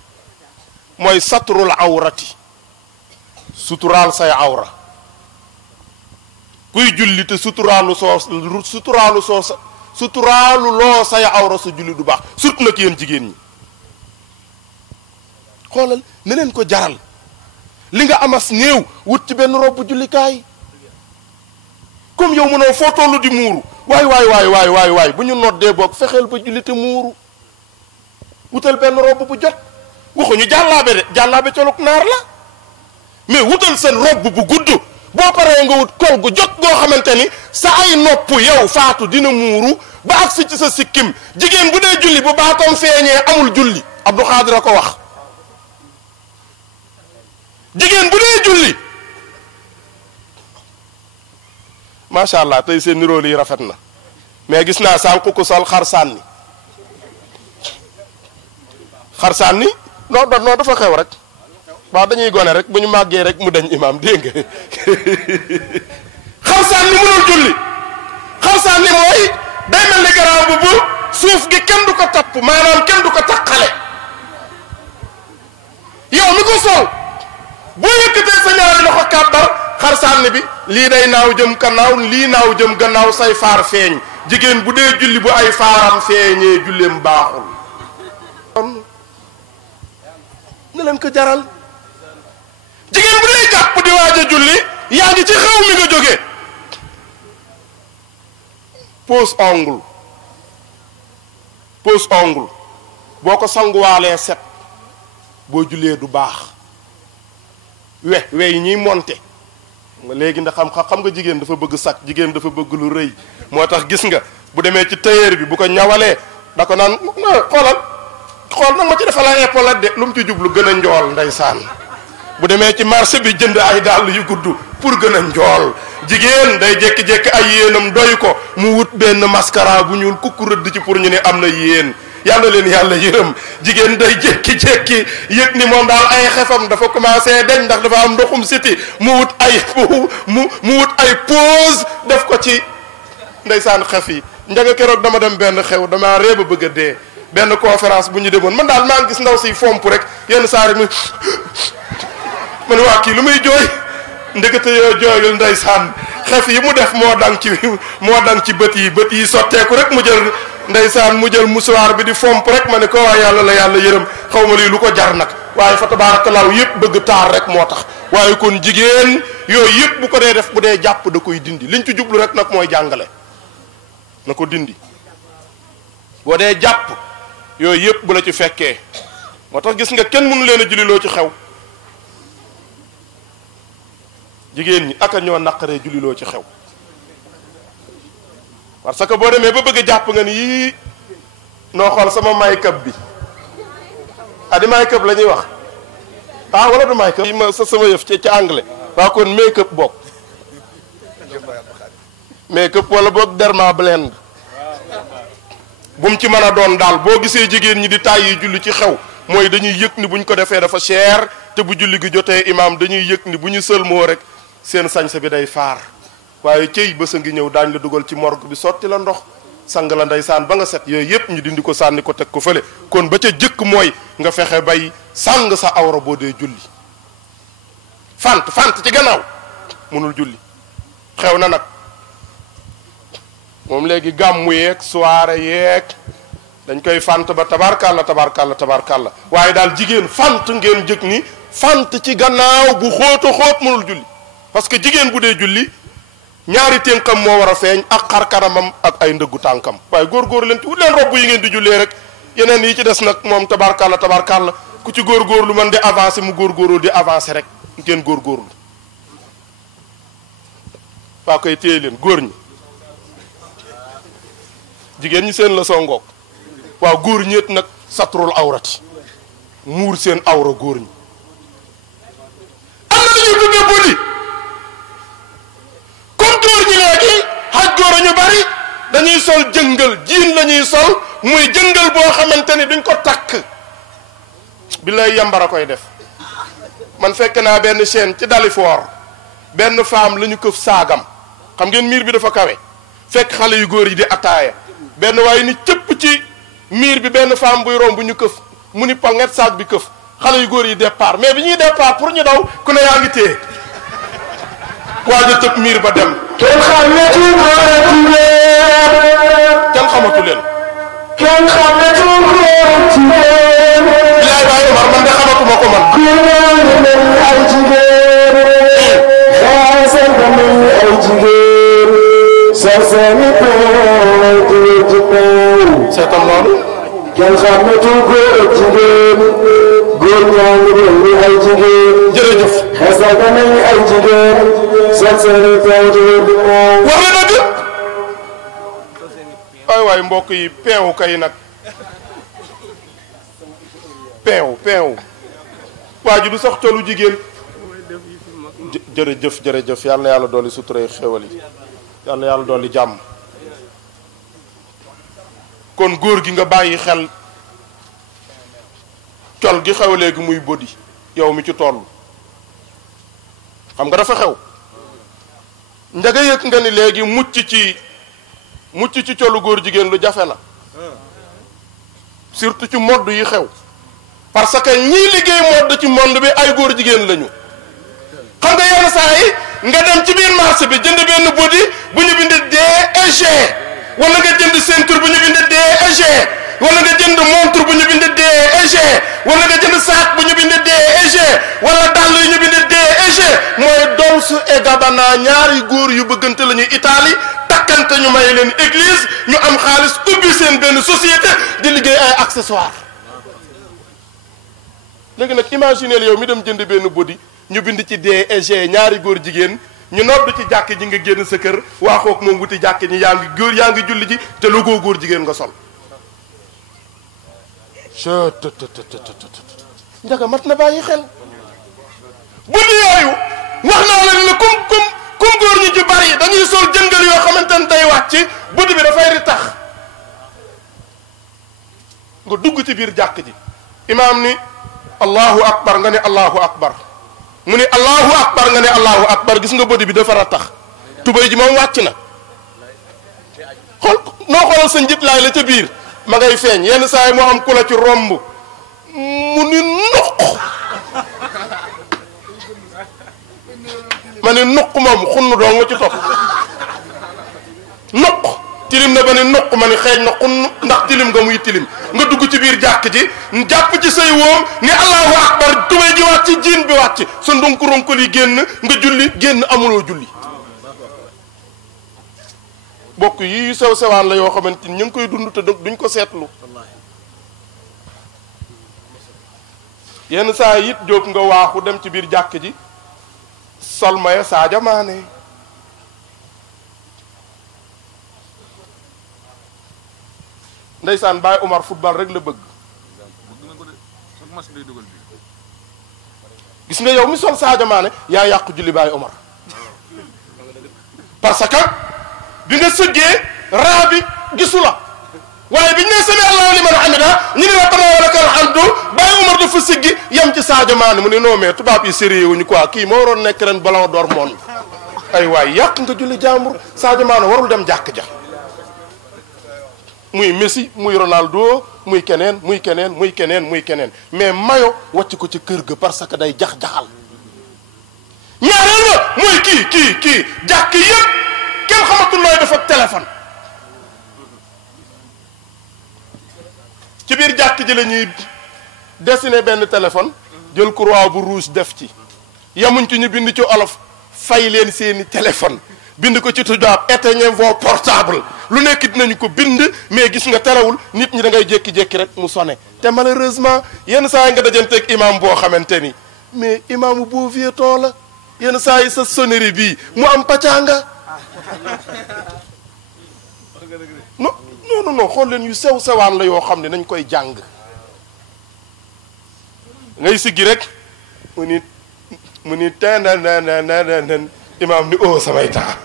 mooy satrul awrati suturaal say awra kuy julli te suturaalu loo say awra sa julli du baax surtout nag yéen jigéen ñi xoolal ne leen ko jaral li nga amas néew wut ci benn robb jullikaay comme yow mënoo foo tollu di muuru waay bu ñu noddee boog fexeel ba julli te muuru wutal benn robb bu jot waxuñu jàllaabe de jàllaabe coluk naar la mais wutal seen robb bu gudd boo paree nga wut kol gu jot goo xamante ni sa ay nopp yow faatu dina muuru ba agsi ci sa sikkim jigéen bu dee julli bu baatam feeñee amul julli Abdou Khadir a ko wax jigéen bu dee julli macha allah tey seen nirool yi rafet na mais gis naa sànq ko sol xar sànni non dafa xew rek waaw dañuy gone rek bu ñu màggee rek mu dañ imaam dégg nga xar sànni mënul julli xar sànni mooy day mel ni garab bu suuf gi kenn du ko tapp maanaam kenn du ko taqale yow mi ko sol boo yëkkatee sa ñaari loxo kàbbar xar sànni bi lii day naaw jëm gannaaw lii naaw jëm gannaaw say faar feeñ jigéen bu dee julli bu ay faaram feeñee julleem baaxul ne leen ko jaral jigéen bu dee jàpp di waaj a julli yaa ngi ci xew mi nga jógee pose ongle boo ko sanguwaalee set boo jullee du baax we yi ñuy monte nga léegi ndax xam nga jigéen dafa bëgg sac jigéen dafa bëgg lu rëy moo tax gis nga bu demee ci tailleur bi bu ko ñawalee da ko naan xool nag ma ci defal ay épaulette de lu mu ci jublu gën a njool ndeysaan bu demee ci marché bi jënd ay dàll yu gudd pour gën a njool jigéen day jékki-jékki ay yéenam doy ko mu wut benn mascara bu ñuul kukku rëdd ci pour ñu ne am na yéen yàlla leen yàlla yërëm jigéen day jékki-jékki yëg ni moom daal ay xefam dafa commencé deñ ndax dafa am ndoxum siti mu wut ay pause def ko ci ndeysaan xef yi njaga keroog dama dem benn xew dama réeba bëgg a dee benn conférence bu ñu demoon man daal maa ngi gis ndaw si fomp rek yenn saa rek ma ne waa kii lu muy jooy ndekete yoo jooyul ndeysaan xef yi mu def moo dang ci bët yi sotteeku rek mu jël ndeysaan mu jël musuwaar bi di fomp rek ma ne ko waa yàlla la yàlla yërëm xaw ma lii lu ko jar nag waaye fa tabaarakallaahu yëpp bëgg taar rek moo tax waaye kon jigéen yooyu yëpp bu ko dee def bu dee jàpp da koy dindi liñ ci jublu rek nag mooy jàngale na ko dindi boo dee jàpp yooyu yëpp bu la ci fekkee moo tax gis nga kenn mënu leen a juliloo ci xew jigéen ñi aka ñoo naqaree juliloo ci xew parce que boo demee ba bëgg a jàpp nga ni yii noo xool sama make-up bi di make-up la ñuy wax wala du make-up yi ma sama yëf ci anglais waa kon make-up bokk make-up wala boog derma blend bu mu ci mën a doon daal boo gisee jigéen ñi di tàyyi julli ci xew mooy dañuy yëg ni buñ ko defee dafa cher te bu julli gi jotee imaam dañuy yëg ni bu ñu sëlmoo rek seen sañse bi day faar waaye cëy bés a ngi ñëw daañ la dugal ci morgue bi sotti la ndox sang la ndeysaan ba nga set yooyu yëpp ñu dindi ko sànni ko teg ko fële kon ba ca jëkk mooy nga fexe bay sàng sa awra boo dee julli fant ci gannaaw mënul julli xew na nag moom léegi gàmmu yeeg soirée yeeg dañ koy fant ba tabarkalla waaye daal jigéen fant ngeen jëkk ni fant ci gannaaw bu xóota xóot mënul julli parce que jigéen bu dee julli ñaari ténkam moo war a feeñ ak xar kanamam ak ay ndëggu tànkam waaye góorgóor leen ci wut leen robb yi ngeen di jullee rek yeneen yi ci des nag moom tabarkalla ku ci góorgóorlu man di avancer mu góorgóorlu di avancer rek ngeen góorgóorlu waa koy téye leen góor ñi jigéen ñi seen la songoog waaw góor ñeet nag satrul awrati muur seen awra góor ñi am na lu ñuy tuddee bodi comme góor ñi léegi xaj góor a ñu bari dañuy sol jëngal jiin la ñuy sol muy jëngal boo xamante ni duñ ko takk bi lay yambara koy def man fekk naa benn chaîne ci Dalifort benn femme la ñu këf saagam xam ngeen miir bi dafa kawe fekk xale yu góor yi di ataaya benn waaye ni cëpp ci miir bi benn femme buy romb bu ñu këf mu ni panget saag bi këf xale yu góor yi départ mais bi ñuy départ pour ñu daw ku ne yaa ngi téye waaj a tëb miir ba dem kenn xamatu leen bilaay waaye Omar man de xamatuma ko man seetal loolu kenn xamatu góor ak jigéen góor ñaa ngi mel ni ay jigéen jërëjëf xasal nañ ay jigéen seet seeni peew di moom wax na dëgg waay mbokk yi peew kay nag peew waa ji du sax tollu jigéen jërëjëf yal na yàlla dolli sutura xéwal yi yal na yàlla dolli jàmm kon góor gi nga bàyyi xel col gi xew léegi muy bodi yow mi ci toll xam nga dafa xew njaga yëg nga ni léegi mucc ci colu góor jigéen lu jafe la surtout ci modd yi xew parce que ñii liggéey modd ci monde bi ay góor jigéen lañu xam nga yenn saa yi nga dem ci biir marché bi jënd benn bodi bu ñu bind DG wala nga jënd ceinture bu ñu bind DG wala nga jënd montre bu ñu bind DG DEG wala nga jënd saak bu ñu bind DEG wala dàll yu ñu bind DEG mooy Dolce et Gabbana ñaari góor yu bëggante la ñuy Italie takkante ñu may leen église ñu am xaalis ubbi seen benn société di liggéey ay accessoires. léegi nag imagineel yow mi dem jënd benn body ñu bind ci DEG ñaari góor jigéen ñu nodd ci jàkk ji nga génn sa kër waaxook moom wuti jàkk ñi yaa ngi julli ji te lu góor jigéen nga sol. njaga mat na bàyyi xel body yooyu wax naa leen ne comme góor ñi ci bari dañuy sol jëngal yoo xamante ne day wàcc body bi dafay ri tax nga dugg ci biir jàkk ji imaam ni allahu akbar nga ne allahu akbar mu ni allahu akbar nga ne allahu akbar gis nga body bi dafa tax tubay ji moom wàcc na xool noo xoolal sa njit laay la ca biir ma ngay feeñ yenn saa yi moo am ku la ci romb mu ni nuq ma ni nuq moom xunn doo nga ci topp nuq tilim na ba ni nuq ma ni xeeñ na xunn ndax tilim nga muy tilim nga dugg ci biir jàkk ji jàpp ci say woom ni allahu akbar tubay ji wàcc jiin bi wàcc sa ndunkuronkol yi génn nga julli génn amuloo julli. bokk yi sew sewaan la yoo xamante ni ñu ngi koy dund te duñ ko seetlu yenn saa it jóob nga waaxu dem ci biir jàkk ji solmaya Sadio Mané ndeysaan Baye Omar football rek la bëgg gis nga yow mi sol Sadio Mané yaa yàqu julli Baye Omar parce que bi nga sëggee raa bi gisu la waaye bi ñu nee sami allahu liman hamida ñu ne rabbana wa lakal hamdu Baye Omar dafa siggi yem ci Sadio Mané mu ne non mais tubaab yi sérieux wuñu quoi kii moo waroon nekk ren ballon d'or monde ay waay yàq nga julli jàmbur Sadio Mané warul dem jàkk ja muy Messi muy Ronaldo muy keneen mais mayo wàcc ko ci kër ga parce que day jax-jaxal ñaareel ba mooy kii jàkk yëpp kenn xamatul looy def ak téléphone ci biir jàkk ji la ñuy dessiner benn téléphone jël croix bu rouge def ci yamuñ ci ñu bind ci olof fay leen seeni téléphone bind ko ci tubaab éteignez vos portables lu nekk dinañu ko bind mais gis nga terewul nit ñi da ngay jékki-jékki rek mu sonné te malheureusement yenn saa yi nga dajanteeg imam boo xamante ni mais imaamu boo vieux-ton la yenn saa yi sa sonnerie bii mu am pàccanga non xool leen yu sew sewaan la yoo xam ne nañ koy jàng ngay siggi rek mu ni ten imaam ni oh samay temps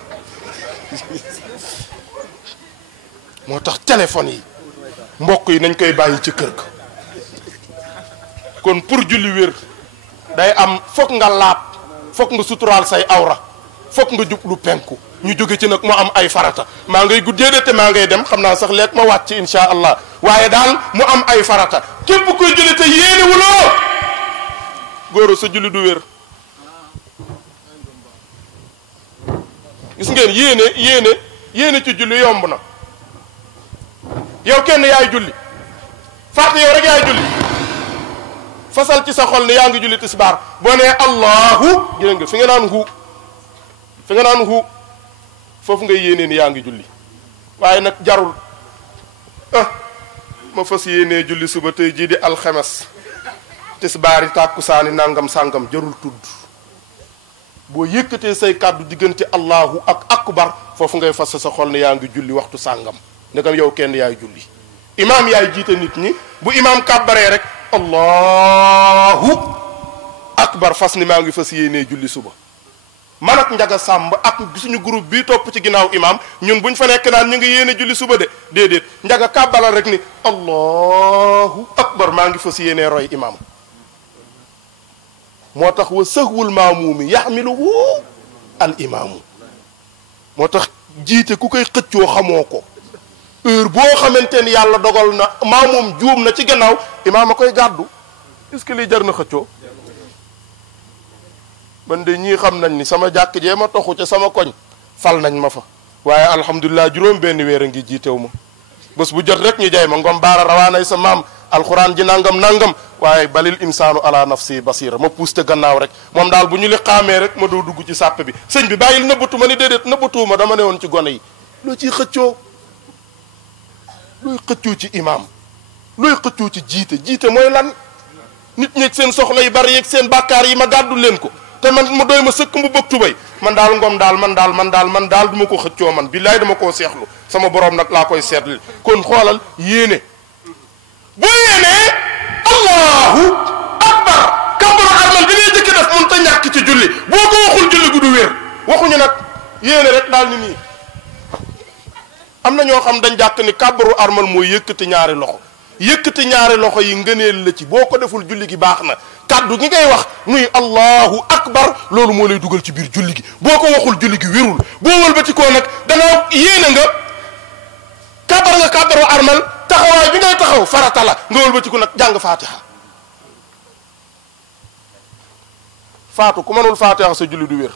moo tax téléphone yi mbokk yi nañ koy bàyyi ci kër ga kon pour julli wér day am fokk nga laab fokk nga suturaal say awra fokk nga jublu penku ñu jóge ci nag mu am ay farata maa ngay guddee de te maa ngay dem xam naa sax léegi ma wàcc insha allah waaye daal mu am ay farata képp koy julli te yéene wuloo góoru sa julli du wér. gis ngeen yéene ci julli yomb na yow kenn yaay julli fàtte yow rek yaay julli fasal ci sa xol ne yaa ngi julli tisbaar boo nee allahu jërë nga fi nga naan hu foofu nga yéenee ni yaa ngi julli waaye nag jarul ma fas yéenee julli suba tey jii di alxemes tisbaari tàkkusaani nangam sàngam jarul tudd boo yëkkatee say kàddu diggante allahu ak akbar foofu ngay fas sa xol ne yaa ngi julli waxtu sàngam ndegam yow kenn yaay julli imaam yaay jiite nit ñi bu imaam kàbbaree rek allahu akbar fas ni maa ngi fas yéenee julli suba man ak Njaga Sàmb ak suñu groupe bii topp ci ginnaaw imaam ñun buñ fa nekk naan ñu ngi yéene julli suba de déedéet Njaga kàbbalal rek ni allahu akbar maa ngi fas yéenee roy imaam moo tax wa sëhwul maamuumi yaxmiluhu al imaamu moo tax jiite ku koy xëccoo xamoo ko heure boo xamante ni yàlla dogal na maamoom juum na ci gannaaw imaam a koy gàddu est-ce que lii jar na xëccoo man de ñii xam nañ ni sama jàkk jee ma toxu ca sama koñ fal nañ ma fa waaye alhamdulilah juróom benn weer a ngi jiitew ma bés bu jot rek ñu jay ma ngom baara rawaanay sa maam alxuraan ji nangam nangam waaye balil insaanu ala nafsi basira ma puuste gannaaw rek moom daal bu ñu li xaamee rek ma doo dugg ci sàpp bi sëñ bi bàyyil nëbbatu ma ni déedéet nëbbatuuma dama ne woon ci gone yi loo ciy xëccoo looy xëccoo ci imaam looy xëccoo ci jiite mooy lan nit ñeeg seen soxla yi bari yeeg seen bàkkaar yi ma gàddu leen ko te man mu doy ma sëkk mu bëgg tubay man daal ngom daal man daal du ma ko xëccoo man billaay dama koo seexlu sama borom nag laa koy seetlu kon xoolal yéene boo yéenee allahu akbar kàmbaru armal bi ngay jëkki def mun ta ñàkk ci julli boo ko waxul julli gu du wér waxuñu nag yéene rek daal ni nii am na ñoo xam dañ jàkk ni kàbbaru armal mooy yëkkati ñaari loxo yi ngëneel la ci boo ko deful julli gi baax na kàddu gi ngay wax muy allahu akbar loolu moo lay dugal ci biir julli gi boo ko waxul julli gi wérul boo wëlbati koo nag danaa yéene nga kàbbaru armal taxawaay bi ngay taxaw farata la nga wëlbati ko nag jàng fatiha faatu ku mënul fatiha sa julli du wér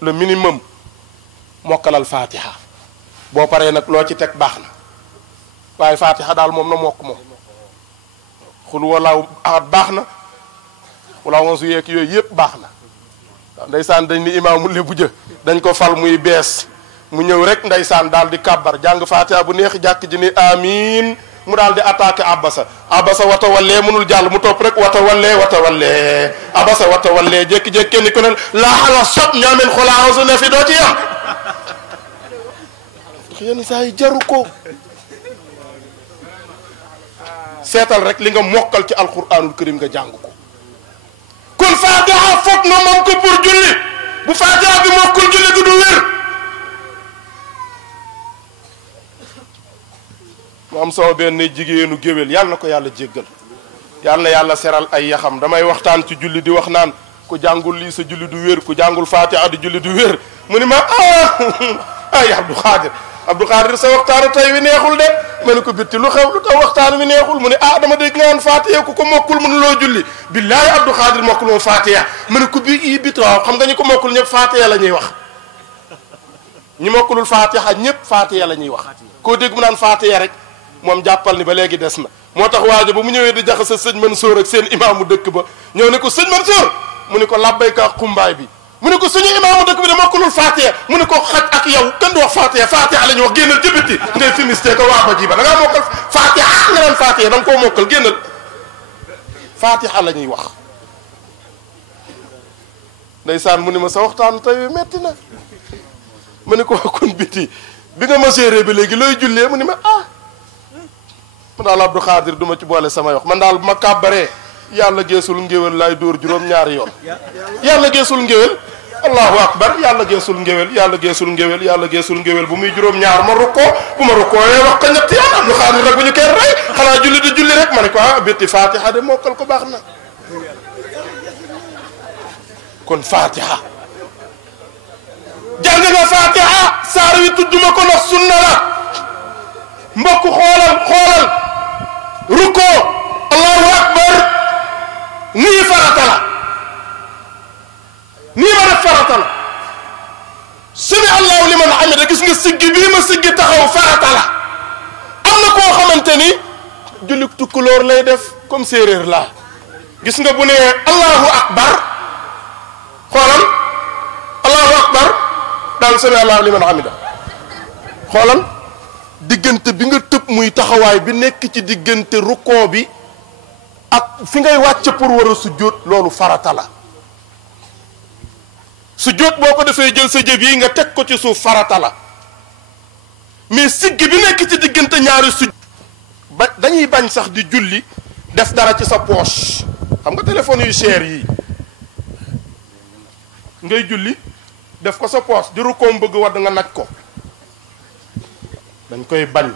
le minimum mokkalal fatiha boo paree nag loo ci teg baax na waaye fatiha daal moom na mokk moom xul walaaw ahad baax na walaaw nga su yeeg yooyu yëpp baax na waaw ndeysaan dañ ni imaamu lébu jë dañ ko fal muy bees mu ñëw rek ndeysaan daal di kàbbar jàng fatiha bu neex jàkk ji ni amiin mu daal di attaqué abasa wata wallee mënul jàll mu topp rek wata wallee abasa wata wallee jékki-jékki kenn ku ne laa xala sob ñaameen xolaa su ne fi doo ci yam yenn saa yi jaru ko seetal rek li nga mokkal ci alquranul karim nga jàng ko kon fatiha foog nga moom ko pour julli bu fatiha bi mokkul julli gi du wér mu am sama benn jigéenu géwél yàlla na ko yàlla jéggal yàlla na yàlla seral ay yaxam damay waxtaan ci julli di wax naan ku jàngul lii sa julli du wér ku jàngul fatiha di julli du wér mu ni ma ay Abdou Khadir sa waxtaanu tey wi neexul de ma ne ko bitti lu xew lu tax waxtaan wi neexul mu ne dama dégg nga naan fatiha ku ko mokkul mënu loo julli billaahi Abdou Khadir mokkul moom fatiha ma ne ko bi bitaaw xam nga ñi ko mokkul ñëpp fatiha la ñuy wax ñi mokkulul fatiha ñëpp fatiha la ñuy wax koo dégg mu naan fatiha rek moom jàppal ni ba léegi des na moo tax waajo ba mu ñëwee di jaxase sëñ Mansour ak seen imaamu dëkk ba ñëw ne ko sëñ Mansour mu ne ko labbayka xumbaay bi mu ne ko suñu imaamu dëkk bi de mokkulul fatiha mu ne ko xaj ak yow kenn du wax fatiha la ñuy wax génnal ci bitti ngay fimiste ko waa ba ji ba da ngaa mokkal fatiha nga naan fatiha da nga koo mokkal génnal fatiha la ñuy wax ndeysaan mu ne ma sa waxtaan tey metti na mu ne ko kon biti bi nga ma géré bi léegi looy jullee mu ne ma man daal Abdou Khadir duma ci boole samay wax man daal bu ma kàbbaree yàlla geesul ngéwél laay dóor juróom-ñaari yoon yàlla geesul ngéwél allahu akbar yàlla geesul ngéwél yàlla geesul ngéwél bu muy juróom-ñaar ma rukkoo bu ma rukkoo wax ko ñetti yoon Abdou Khadir rek bu ñu kenn rey xanaa julli di julli rek ma ne ko bitti fatiha de mokkal ko baax na kon fatiha jàng nga fatiha saar wi tudduma ko ndax sunna la mbokk xoolal rukkoo allahu akbar nii farata la nii ma def farata la sami allahu liman hamida gis nga siggi bii ma siggi taxaw farata la am na koo xamante ni julli tukkulóor lay def comme séeréer la gis nga bu ne allahu akbar xoolal allahu akbar daal sami allahu liman hamida xoolal diggante bi nga tëb muy taxawaay bi nekk ci diggante rukkoo bi ak fi ngay wàcc pour war a sujjóot loolu farata la sujjóot boo ko defee jël sa jëb yi nga teg ko ci suuf farata la mais sigg bi nekk ci diggante ñaari ba dañuy bañ sax di julli def dara ci sa poche xam nga téléphone yu cher yi ngay julli def ko sa poche di rukkoom bëgg wadd nga naj ko dañ koy bañ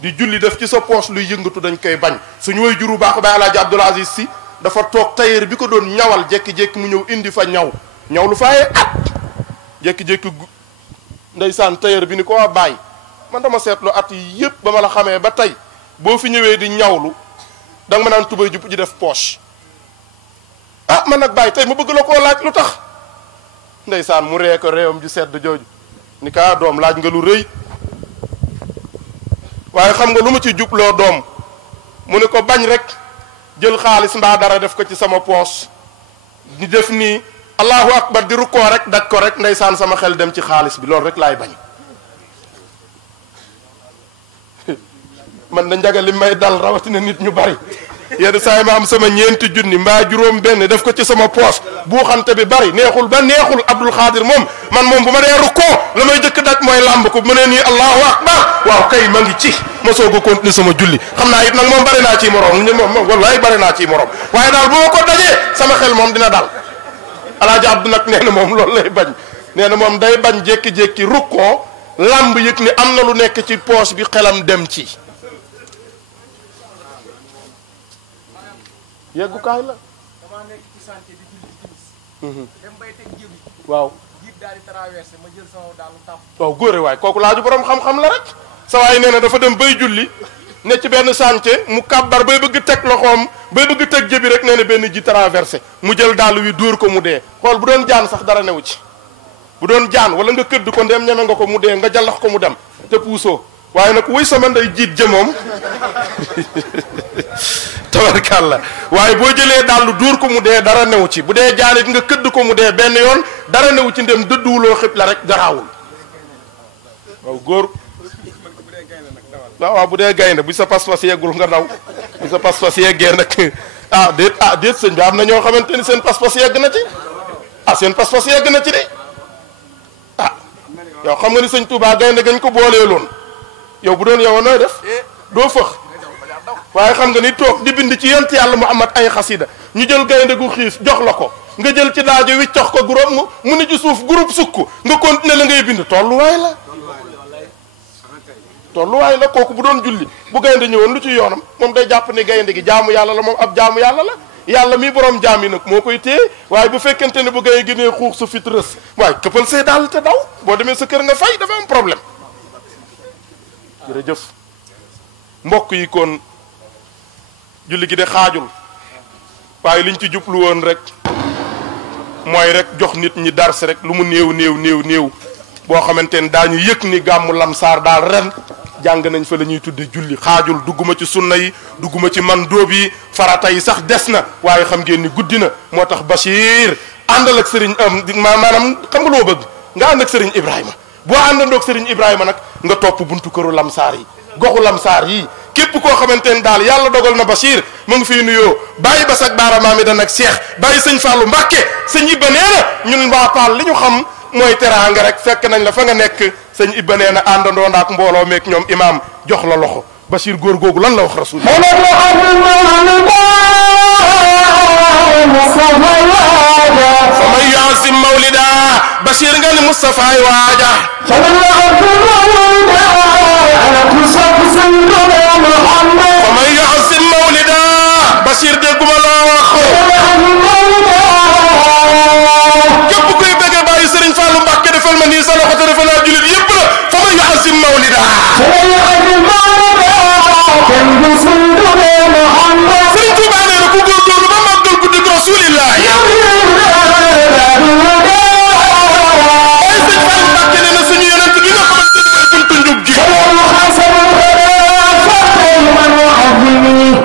di julli def ci sa poche luy yëngatu dañ koy bañ suñu way juru baax ba Alaaji Abdoul Aziz Sy dafa toog tailleur bi ko doon ñawal jékki-jékki mu ñëw indi fa ñaw lu faaye jékki-jékki ndeysaan tailleur bi ni ko waa bàyyi man dama seetlu at yi yëpp ba ma la xamee ba tey boo fi ñëwee di ñawlu danga ma naan tubay jupp ji def poche man nag bàyyi tey ma bëgg la koo laaj lu tax ndeysaan mu ree ko réewam ju sedd jooju ni kaa doom laaj nga lu rëy waaye xam nga lu ma ci jubloo doom mu ne ko bañ rek jël xaalis mbaa dara def ko ci sama poos di def nii allahu akbar di rukkoo rek daj ko rek ndeysaan sama xel dem ci xaalis bi loolu rek laay bañ man na njaga li may dal rawatina nit ñu bari yenn saa yi ma am sama 4 junni mbaa juróom benn def ko ci sama poos buuxante bi bari neexul ba neexul Abdul Xaadir moom man moom bu ma dee rukkoo la may jëkk daj mooy làmb ko mu ne nii allahu akbar waaw kay ma ngi ci ma soog a continuer sama julli xam naa it nag moom bari naa ciy morom moom wallaay bari naa ciy morom waaye daal bu ma ko dajee sama xel moom dina dal alaaji Abdu nag nee na moom loolu lay bañ nee na moom day bañ jékki-jékki rukkoo làmb yëg ni am na lu nekk ci poos bi xelam dem ci yeggukaay la damaa nekk ci santé di julli timis dem bay teg jëbi waaw jiit daal di traversé ma jël sama daal tàpp waaw góore waay kooku laaju borom xam-xam la rek sa waay nee na dafa dem bay julli ne ci benn sànce mu kàbbar bay bëgg teg loxoom bay bëgg teg jëbi rek nee na benn ji traversé mu jël dàll wi dóor ko mu dee xool bu doon jaan sax dara newu ci bu doon jaan wala nga këdd ko ndem ñeme nga ko mu dee nga jallax ko mu dem te puusoo waaye nag wuy sama nday jiit jëmoom tabarkàlla waaye boo jëlee dàll dóor ko mu dee dara newu ci bu dee jaanit nga këdd ko mu dee benn yoon dara newu ci ndem dëdduwuloo xib la rek garaawul waaw góor waaw bu dee gaynde bu sa pas-pas yeggul nga daw bu sa pas-pas yeggee nag déet sëñ bi am na ñoo xamante ni seen pas-pas yegg na ci seen pas-pas yegg na ci de yow xam nga ni sëñ Touba gaynde gañ ko booleeloon yow bu doon yow nooy def doo fëx waaye xam nga ni toog di bind ci yent yàlla Muhammad ay xasida ñu jël gaynde gu xiif jox la ko nga jël ci daajo wiccox ko groupe mu ni ci suuf groupe sukk nga continuer la ngay bind tolluwaay la kooku bu doon julli bu gaynde ñëwoon lu ci yoonam moom day jàpp ni gaynde gi jaamu yàlla la moom ab jaamu yàlla la yàlla mi borom jaam yi nag moo koy téye waaye bu fekkente ne bu gaynde gi nee xuux sa fit rës waaye këppal see daal te daw boo demee sa kër nga fay dafa am problème jërëjëf mbokk yi kon julli gi de xaajul waaye liñ ci jublu woon rek mooy rek jox nit ñi dars rek lu mu néew boo xamante ne daañu yëg ni gàmmu lamsaar daal ren jàng nañ fa la ñuy tudde julli xaajul dugguma ci sunna yi dugguma ci man dóob yi farata yi sax des na waaye xam ngeen ni guddi na moo tax Bachir àndal ak sëriñ maanaam xam nga loo bëgg nga ànd ak sëriñ Ibrahima boo àndandoog sëriñ Ibrahima nag nga topp buntu këru lamsaar yi goxu lamsaar yi képp koo xamante ne daal yàlla dogal na Bachir mu ngi fii nuyoo bàyyi bas ak baara maami da nag Cheikh bàyyi sëñ Fallou Mbacke sëñ Ibba nee na ñun waa Paal li ñu xam mooy teraanga rek fekk nañ la fa nga nekk sëñ Ibba nee na àndandoo ndaak mbooloo meeg ñoom imaam jox la loxo Bachir góor googu lan la wax rasul fa man yu'azzim mawlida Bachir nga ni Moustapha ay waaja fa man yu'azzim mawlida Bachir dégguma loo wax képp kuy bëgg bàyyi Serigne Fallou Mbacke defal ma nii sa loxo te defal naa jullit yëpp la fa man yu'azzim mawlida Serigne Touba nee na ku góorgóorlu ba màggal guddi Rasulillah ay Serigne Fallou Mbacke nee na suñu yonent bi nga xamante ni mooy buntu njub gi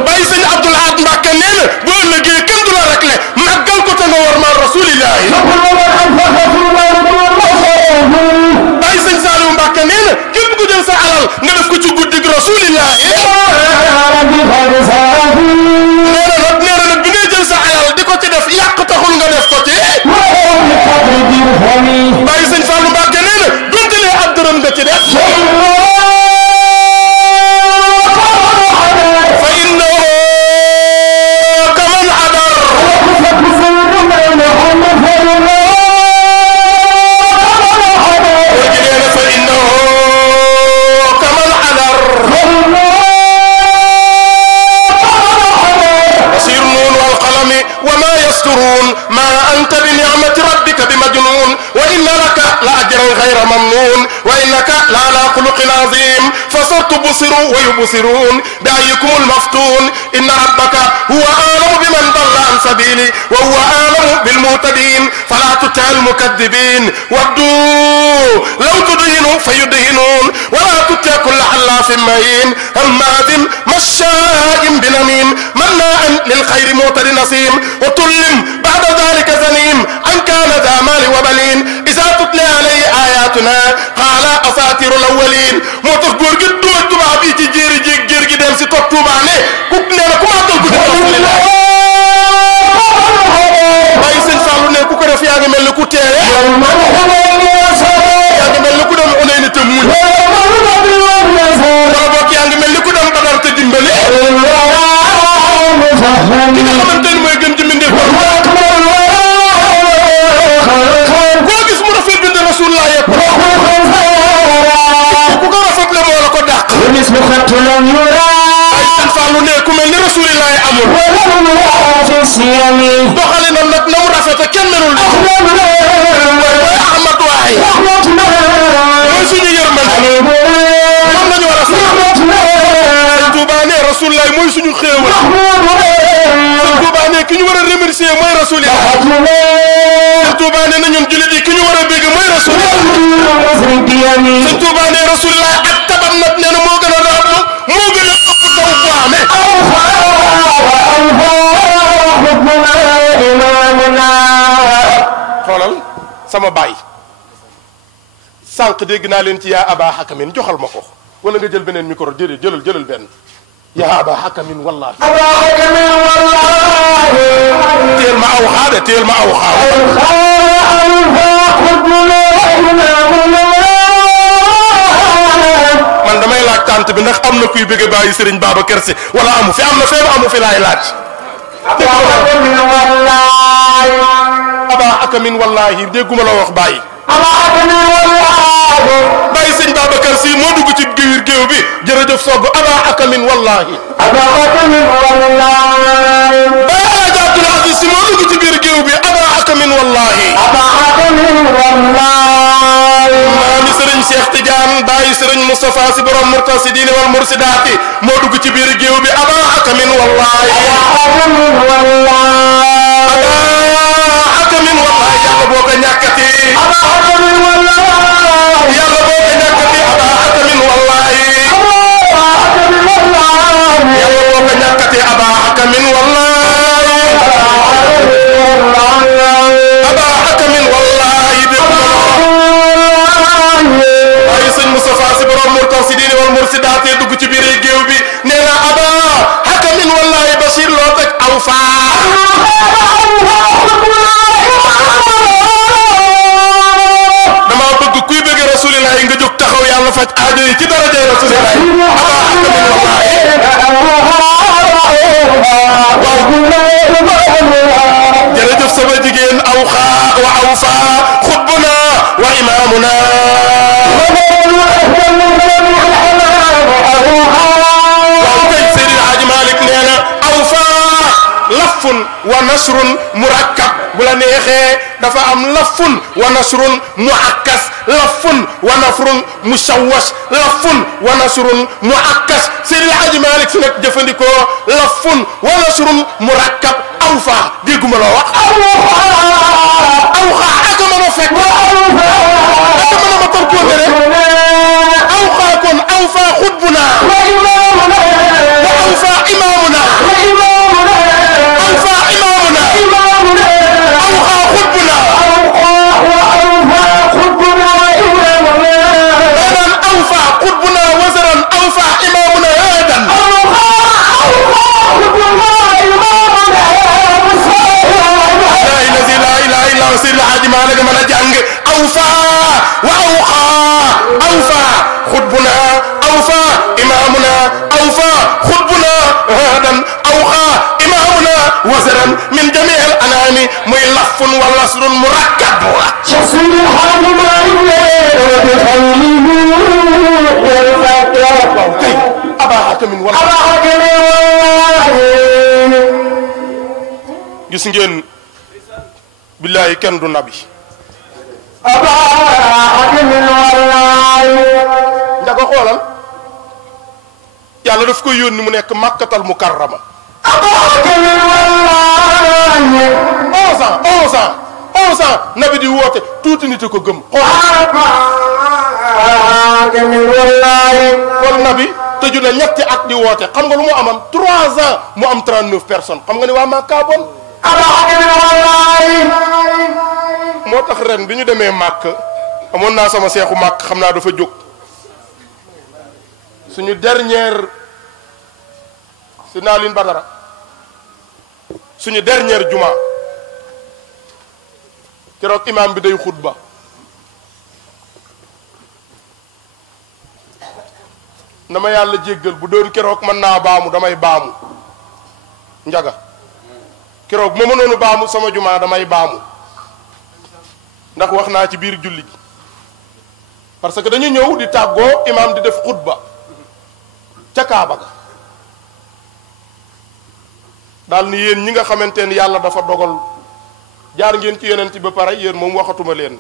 bàyyi sëñ Abdoul Ahad Mbacke nee na bu ëllëgee kenn du la rekle màggal ko te nga war ma Rasulillah bàyyi sëñ Saliou Mbacke nee na képp ku jël sa alal nga def ko ci guddi Rasulillah nee na nag bi ngay jël sa alal di ko ci def yàq taxul nga def ko ci bàyyi sëñ Fallou Mbacke nee na dontelee ab dërëm nga ci def fa innahu kaman adar fa innahu kaman adar غير ممنون وإنك لعلى خلق عظيم فصرت بصر ويبصرون بأيكم المفتون إن ربك هو أعلم بمن ضل عن سبيلي وهو أعلم بالمهتدين فلا تطع المكذبين ودوا لو تدهنوا فيدهنون ولا تطع كل حلاف مهين هماز مشاء بنميم مناع للخير معتد نسيم وتلم بعد ذلك زنيم أن كان ذا مال وبنين إذا تتلى عليه آياتنا قال أساطير الأولين moo tax góor gi duma tubaab yi ci jéeri jéeg gi dem si toog Tuuba ne ku nee na ku maa tol ku def rasulillah waaye sëñ Fallou ne ku ko def yaa ngi mel ni ku teere yaa ngi mel ni ku dem onee ni te muñ wala boog yaa ngi mel ni ku dem Badar te dimbali ki nga xamante ni mooy gën ci mbindeef koo gis mu rafet bind rasulullah yëpp ku ko rafetle moo la ko dàq ay sëñ Fallou ne ku mel ni rasulillah amul doxalinam nag na mu rafete kenn melul mooy Ahmad waay mooy suñu yërmande moom lañu war a sax sëñ Touba ne rasulillah mooy suñu xéewal sëñ Touba ne ki ñu war a remercier mooy rasulillah sëñ Touba ne na ñun jullit yi ki ñu war a bégg mooy rasulillah sëñ Touba ne rasulillah ak tabam nag nee na moo gën a raab moo gën a ëpp taw bu amee xoolal sama baay sànq dégg naa leen ci yaa aba hakamin joxal ma ko wala nga jël beneen micro déedéet jëlal benn yaa aba hakamin wallahi teel ma aw xaade teel ma aw xaade man damay laaj tànt bi ndax am na kuy bëgg bàyyi Serigne Babacar Sy wala amu fi am na feebar amu fi laay laaj aba hakamin wallahi dégguma la wax bàyyi bàyyi sëñ Babacar Sy moo dugg ci biir géew bi jërëjëf sogg aba hakamin wallahi bàyyi Alaaji Abdul Aziz Sy moo dugg ci biir géew bi aba hakamin wallahi maami sëriñ Cheikh Tidiane bàyyi sëriñ Moustapha Sy borom murtasidine wal mursidaati moo dugg ci biir géew bi aba hakamin wallahi hakamin wallahi yàlla boo ko ñàkkati yàlla boo ko ñàkkati aba hakamin wallahi yàlla boo ko ñàkkati aba hakamin wallahi aba hakamin wallahi dégg nga waaye sëñ Moustapha Sy borom murtasidine wal mursidaati dugg ci biir géew bi nee na aba hakamin wallahi Bachir loo teg aw faa dama bëgg kuy bëgg rasulillah nga jóg taxaw yàlla faj aajo yi ci daraja rasulillah aba hakamin wallahi jërëjëf sama jigéen aw xaa wa aw faa xutbuna wa imaamuna waaw kay Seydil Hadji Malick nee na aw faa lafun wa nasrun murakkab bu la neexee dafa am lafun wa nasrun muakkas lafun wa nasrun musawwas lafun wa nasrun muakkas Seydil Hadji Malick Sy nag jëfandikoo lafun wa nasrun murakkab aw faa dégguma la wax aw xaa aka mën a fekk aka mën a ma torkoone rek aw xaa kon aw faa xutbuna wa aw faa imaamuna aw faa imaamuna aw xaa xutbuna maanaam aw faa xutbuna wasaran aw faa imaamuna haadan laa ilaaha illa huwa Seydi Hadji Malick mën a jàng aw faa wa aw xaa aw faa xutbuna aw faa imaamuna aw faa xutbuna haadan aw xaa imaamuna wasaran min jamii al anaami muy lafun wa nasrun murakkab aba hakamin gis ngeen billahi kenn du nabi ndax xoolal yàlla daf ko yónni mu nekk Makkatal Mukarrama 11 ans nabi di woote tuuti nit a ko gëm xool nabi tëju na ñetti at di woote xam nga lu mu amam 3 ans mu am 39 personnes xam nga ni waa Makka bon moo tax ren bi ñu demee màkk amoon naa sama seexu màkk xam naa dafa jóg suñu dernière si Naalin Badara suñu dernière juma keroog imaam bi day xutba na ma yàlla jéggal bu doon keroog mën naa baamu damay baamu njaga keroog ma mënoonu baamu sama juma damay baamu ndax wax naa ci biir julli gi parce que dañu ñëw di tàggoo imaam di def xutba ca Kaaba ga daal ni yéen ñi nga xamante ni yàlla dafa dogal jaar ngeen ci yonent ba pare yéen moom waxatuma leen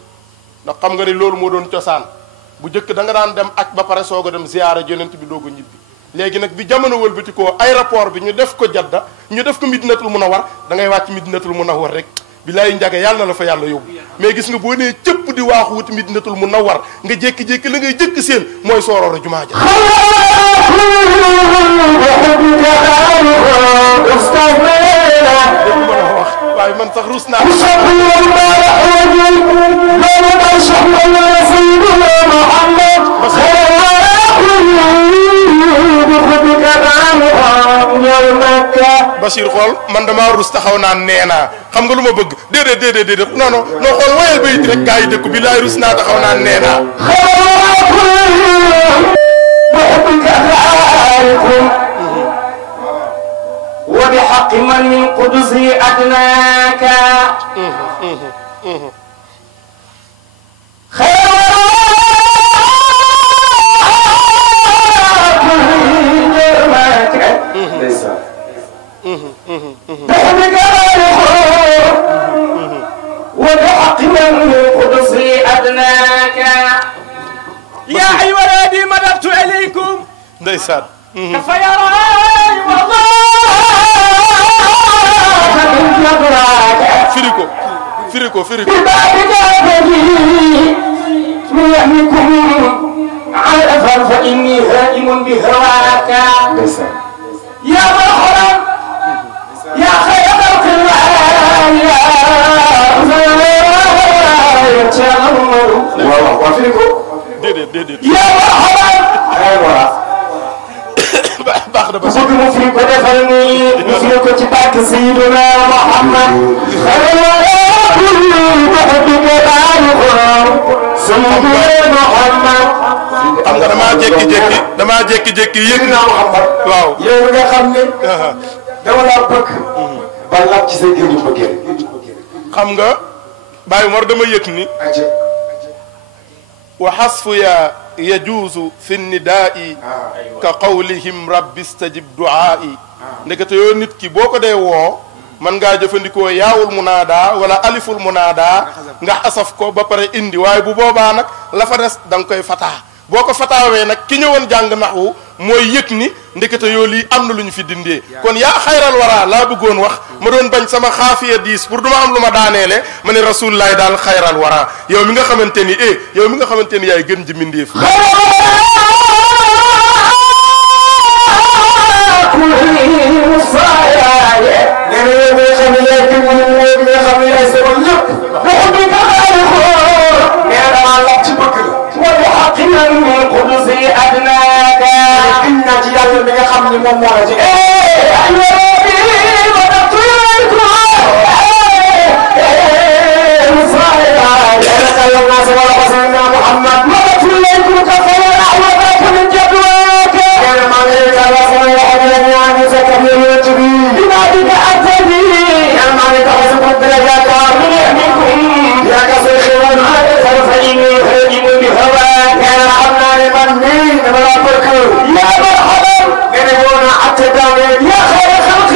ndax xam nga ni loolu moo doon cosaan bu njëkk da nga daan dem aj ba pare soog a dem ziyaara yonent bi doog a ñibbi léegi nag bi jamono wëlbatikoo aéroport bi ñu def ko Jadda ñu def ko Madinatul Munawwar da ngay wàcc Madinatul Munawwar rek bilaay njaga yàlla na la fa yàlla yóbbu mais gis nga boo nee cëpp di waaxu wuti Madinatul Munawwar nga jékki-jékki la ngay jëkk seen mooy sooroora jumaa ja waaye man sax rus naa Bachir xool man damaa rus taxaw naan nee naa xam nga lu ma bëgg déedéet non xool woyal bayit rek gaa yi dëkku bi laay rus naa taxaw naan nee naa وبحق من قدسي أدناك خير وبحق من قدسي أدناك يا عبادي مددت إليكم ndeysaan فيراي والله firi ko على الأثر فإني هائم بهواك يا مرحبا يا خير خلق الله déedéet يا مرحبا baax na ba bëgg mu firi ko defal ni mu firi ko ci barke Sayyidina Muhammad xam nga damaa jékki-jékki yëg na waaw yow nga xam ne dama laa bëgg ba laaj ci sa génn bëggee xam nga Baye Mor dama yëg ni wa xasfu ya yajuusu fi nidaa'i ka qawlihim rabbi stajib du'aa'i ndekete yoo nit ki boo ko dee woo man ngaa jëfandikoo yaawul munaada wala aliful munaada nga asaf ko ba pare indi waaye bu boobaa nag la fa des da nga koy fataa boo ko fataawee nag ki ñëwoon jàng naxwu mooy yëg ni ndekete yoo lii am na lu ñu fi dindee kon yaa xayral wara laa bëggoon wax ma doon bañ sama xaafiya diis pour du ma am lu ma daaneele ma ne rasulullahi daal xayral wara yow mi nga xamante ni yow mi nga xamante ni yaay gën ji mindeef يا مرحبا يا خير خلق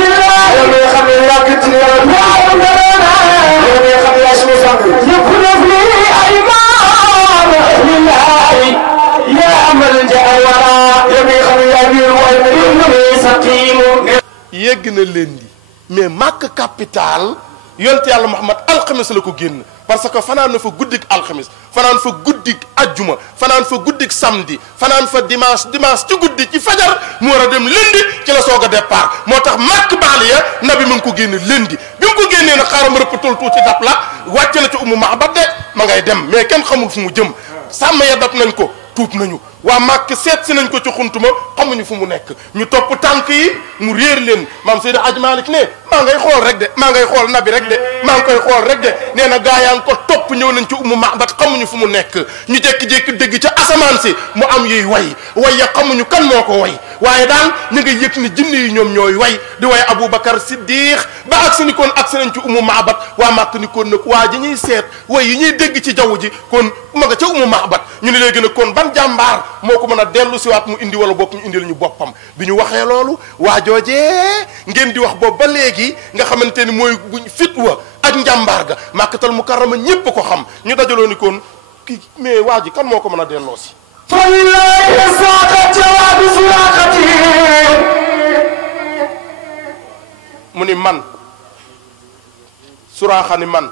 yegg na Lundi mais Makka capital yonent yàlla Muhammad alxames la ko génn parce que fanaan na fa guddik alxames fanaan fa guddik ajjuma fanaan fa guddik samedi fanaan fa dimanche ci guddi ci fajar mu war a dem Lundi ci la soog a départ moo tax Makka baaliya nabi mu ngi ko génne Lundi bi mu ko génnee nag xaaral ma rëppatal tuuti dab la wàcc na ci Ummu Ma'bad de ma ngay dem mais kenn xamul fu mu jëm sàmm ya dab nañ ko tuub nañu waa Màkk seet si nañ ko ci xuntuma xamuñu fu mu nekk ñu topp tànk yi mu réer leen maam Seydi Hadj Malick ne maa ngay xool rek de maa ngay xool nabi rek de maa ngi koy xool rek de nee na gaa yaa ngi ko topp ñëw nañ ci Ummu Ma'bad xamuñu fu mu nekk ñu jékki-jékki dégg ca asamaan si mu am yuy way ya xamuñu kan moo ko way waaye daal ñu ngi yëg ni jinne yi ñoom ñooy way di way Aboubacar Siddiq ba agsi ni kon agsi nañ ci Ummu Ma'bad waa Màkk ni kon nag waa ji ñuy seet way yi ñuy dégg ci jaww ji kon ma nga ca Ummu Ma'bad ñu ne léegi nag kon ban jàmbaar moo ko mën a dellu siwaat mu indi wala bokk ñu indil ñu boppam bi ñu waxee loolu waa joojee ngeen di wax boobu ba léegi nga xamante ni mooy buñ fitwa ak njàmbaar ga Makkatal Mukarrama ñépp ko xam ñu dajaloo ni kon kii mais waa ji kan moo ko mën a delloo si mu ni man Suraaxa ni man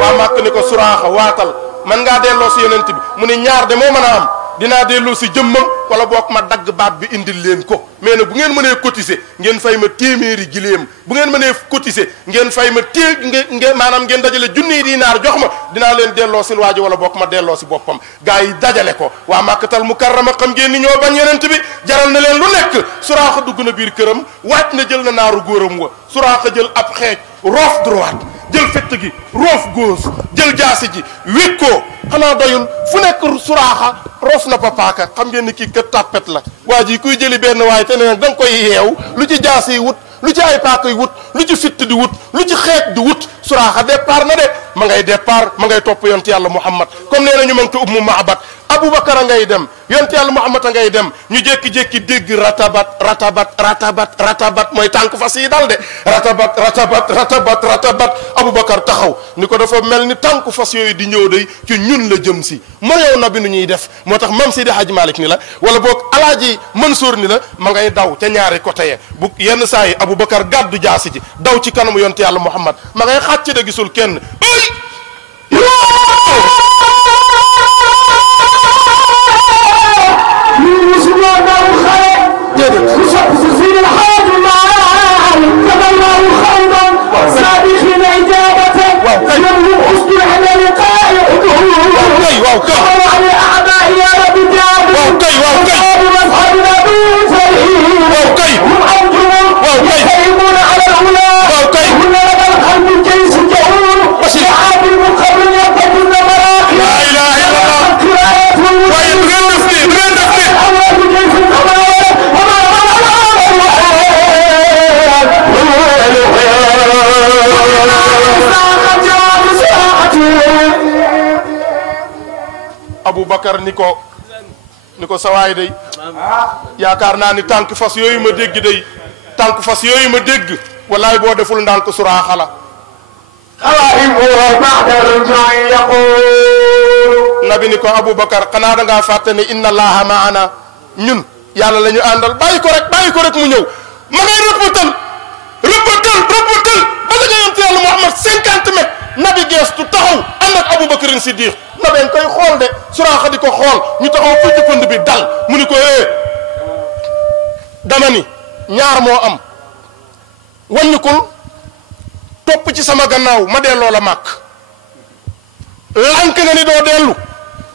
waa Màkk ni ko Suraaxa waatal man ngaa delloo si yonent bi mu ne ñaar de moo mën a am dinaa delloo si jëmmam wala boog ma dagg baat bi indil leen ko mais nag bu ngeen mënee cotiser ngeen fay ma téeméeri giléem bu ngeen mënee cotiser ngeen fay ma ngeen maanaam ngeen dajale junniy dinaar jox ma dinaa leen delloo si waajo wala boog ma delloo si boppam gaa yi dajale ko waa Makkatal Mukarrama xam ngeen ni ñoo bañ yonent bi jaral na leen lu nekk Suraaxa dugg na biir këram wàcc na jël na naaru góoram wa Suraaxa jël ab xeej roof droite jël fett gi roof gauche jël jaasi ji wékk ko xanaa doyul fu nekk Suraaxa roof na papaaka xam ngeen ni kii kat tàppet la waa ji kuy jëli benn waaye te ne nag da nga koy yeew lu ci jaasi yi wut lu ci ay paaka yi wut lu ci fitt di wut lu ci xeet di wut Suraaxa départ na de ma ngay départ ma ngay topp yonent yàlla Muhammad comme nee na ñu mang te Ummu Ma'bad Aboubacar a ngay dem yonent yàlla Muhammad a ngay dem ñu jékki-jékki dégg ratabat mooy tànk fas yi dal de ratabat Aboubacar taxaw ni ko dafa mel ni tànk fas yooyu di ñëw day ci ñun la jëm si moo yow na bi nu ñuy def moo tax mam Seydi Hadji Malick ni la wala boog Alaaji Mansour ni la ma ngay daw ca ñaari côté ya bu yenn saa yi Aboubacar gàddu jaasi ji daw ci kanamu yonent yàlla Muhammad ma ngay xàcc de gisul kenn Aboubacar ni ko sawaay day yaakaar naa ni tànk fas yooyu ma dégg day tànk fas yooyu ma dégg wallaay boo deful ndànk Suraaxa la nabi ni ko Aboubacar xanaa da ngaa fàtte ne inna allaha maana ñun yàlla la ñu àndal bàyyi ko rek mu ñëw ma ngay rëppatal ba la nga yonent yàlla Muhammad 50 mètres nabi geestu taxaw ànd ak Aboubacar Siddiq nabeen koy xool de Suraaxa di ko xool ñu taxaw fu ci pënd bi dal mu ni ko dama ni ñaar moo am wàññikul topp ci sama gannaaw ma delloo la Màkk lànk nga ni doo dellu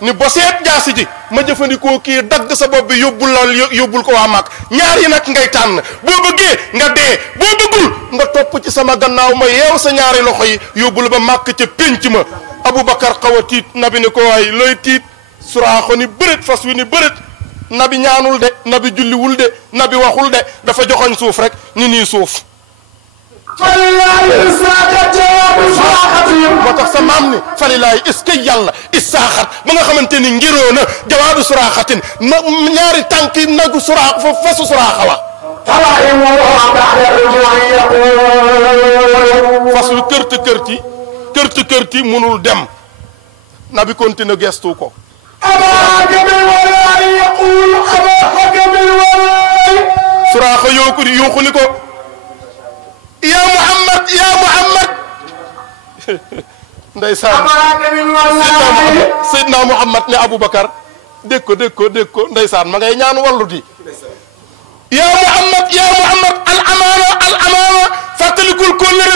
ni boseet jaasi ji ma jëfandikoo kii dagg sa bopp bi yóbbul ko waa Màkk ñaar yi nag ngay tànn boo bëggee nga dee boo bëggul nga topp ci sama gannaaw ma yeew sa ñaari loxo yi yóbbul ba Màkk ca pénc ma Aboubacar xaw a tiit nabi ni ko waay looy tiit Suraaxa ni bërét fas wi ni bërét nabi ñaanul de nabi julliwul de nabi waxul de dafa joxoñ suuf rek ni nii suuf moo tax sa maam ni falilaay est-ce que yàlla istaaxat ba nga xamante ni ngiroo na jawaadu Suraaxatin ñaari tànki nagu Suraaxa fa fasu Suraaxa wa fas wi kërti mënul dem nabi continue gestu ko yuuxu ni ko yaa Muhammad yaa Muhammad ndeysaan Seydina Muhammad ne Aboubacar dégg ko ndeysaan ma ngay ñaan wallu di yaa Muhammad al amaana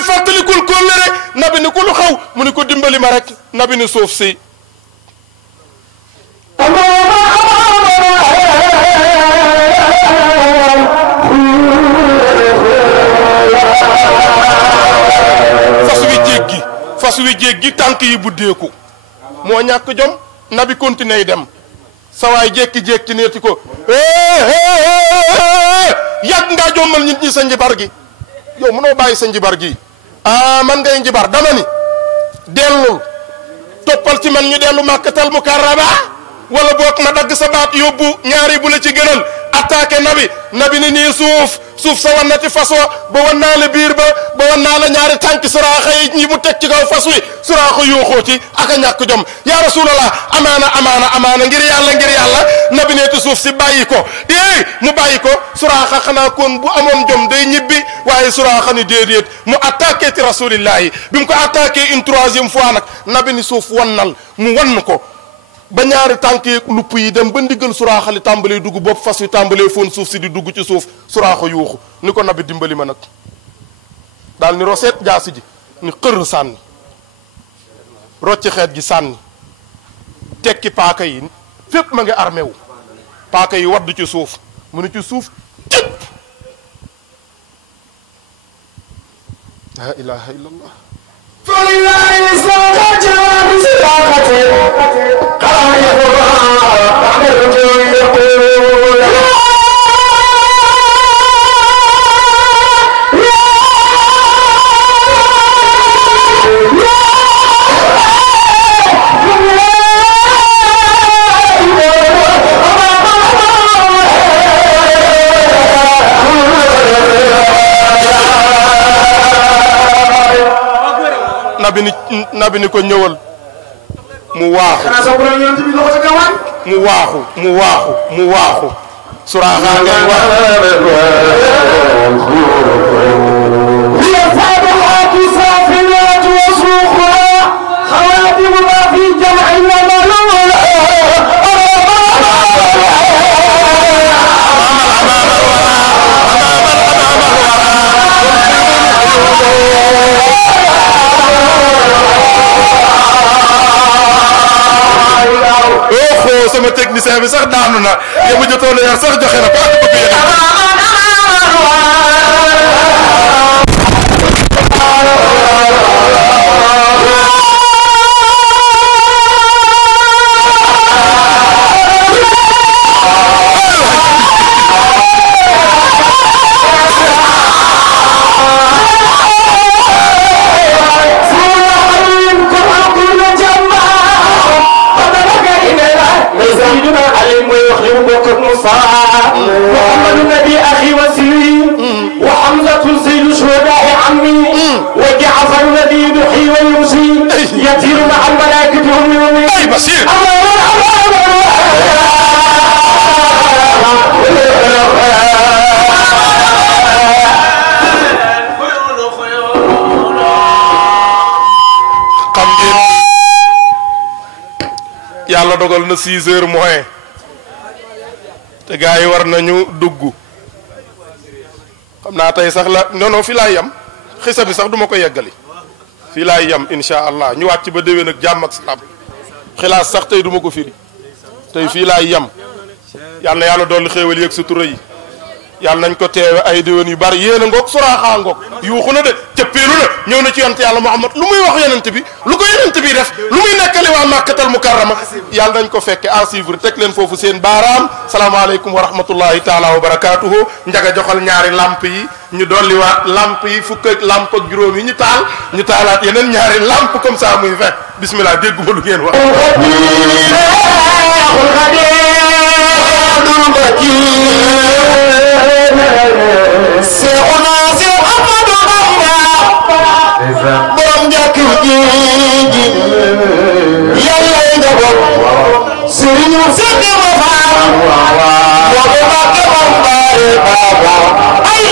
fàttalikul kóllëre nabi ni ko lu xaw mu ni ko dimbali ma rek nabi ni suuf si fas wi jéggi tànk yi buddeeku moo ñàkk jom nabi continué dem sawaay jékki-jékki neeti ko yàgg ngaa jommal nit ñi sa njibar gi yow mënoo bàyyi sa njibar gi man ngay njibar dama ni dellul toppal ci man ñu dellu Makkatal Mukarrama wala boog ma dagg sa baat yóbbu ñaari bu la ci gënal attaqué nabi ni nii suuf sa wannati fas wa ba wan naa la biir ba wan naa la ñaari tànki suraaxa yi ñi mu teg ci kaw fas wi suraaxa yuuxoo ci ak a ñàkk jom yaa rasulallah amaana ngir yàlla nabi neeti suuf si bàyyi ko mu bàyyi ko suraaxa xanaa kon bu amoon jom day ñibbi waaye suraaxa ni déedéet mu attaqué ci rasulillahi bi mu ko attaqué une troisième fois nag nabi ni suuf wannal mu wann ko ba ñaari tànk yeeg lupp yi dem ba ndiggal suraaxa li tàmbalee dugg bopp fas wi tàmbalee foon suuf si di dugg ci suuf suraaxa yuuxu ni ko nabi dimbali ma nag daal ni roseet jaasi ji ni xër sànni rocci xeet gi sànni tekki paaka yi fépp ma ngi armé wu paaka yi wadd ci suuf mu ni ci suuf cëpp la ilaha illallah nabi ni ko ñëwal mu waaxu suraaxa ngay sama technicien bi sax daanu na yow mu jotoon yar sax joxe na ko ak bëgg محمد النبي أخي وسيري وحمزة سيد شهداء عمي وجعفر الذي يحيي ويمسي يطير مع الملائكة هم يومي أي بصير xam ngeen yàlla dogal na 6 heures moins te gars yi war nañu dugg xam naa tey sax la non fii laay yam xisa bi sax duma ko yeggali fii laay yam insha allah ñu wàcc ba déwén ak jàmm ak salaam xilaas sax tey duma ko firi tey fii laay yam yal na yàlla dolli xéewal yëg sutura yi yàlla nañ ko teewe ay déwén yu bari yéen a ngoog suraaxaa ngoog yuuxu na de cëppeelu na ñëw na ci yonent yàlla Muhammad lu muy wax yonent bi lu ko yonent bi def lu muy nekkali waa Makkatal Mukarrama yàlla nañ ko fekke à suivre teg leen foofu seen baaraam salaamaaleykum wa rahmatullahi taala wa barakaatuhu njaga joxal ñaari lamp yi ñu dolliwaat lamp yi fukk ak lamp ak juróom yi ñu taalaat yeneen ñaari lamp comme ça muy fekk bismillah dégguma lu ngeen wax borom jàkk ji yàlla nga bokk sëriñu sëriñ ma faal moo ko bàkke moom baare baaba ay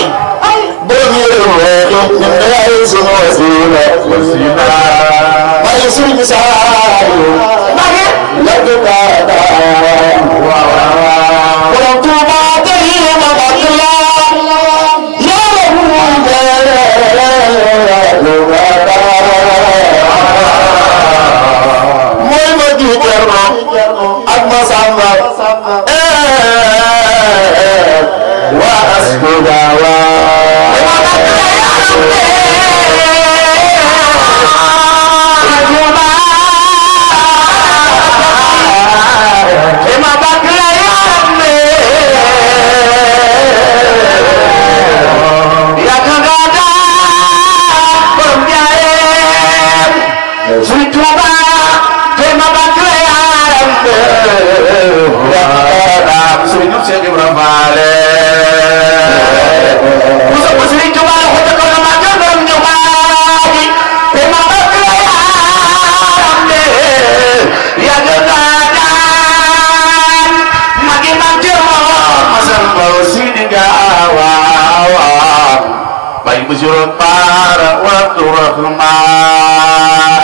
بشر الطار وعبد الرحمن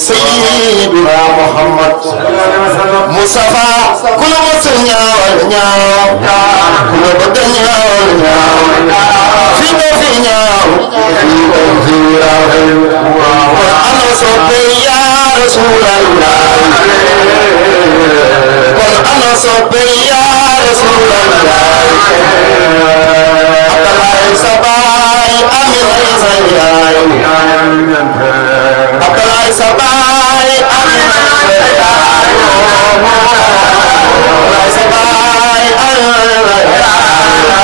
سيدنا محمد مصطفى كل مسنيا والنيا كل بدنيا والنيا فينا أنا صبي يا رسول الله قل أنا صبي يا رسول الله أبلاي سباي أمين زياي أبلاي سباي أمين زياي أبلاي سباي أمين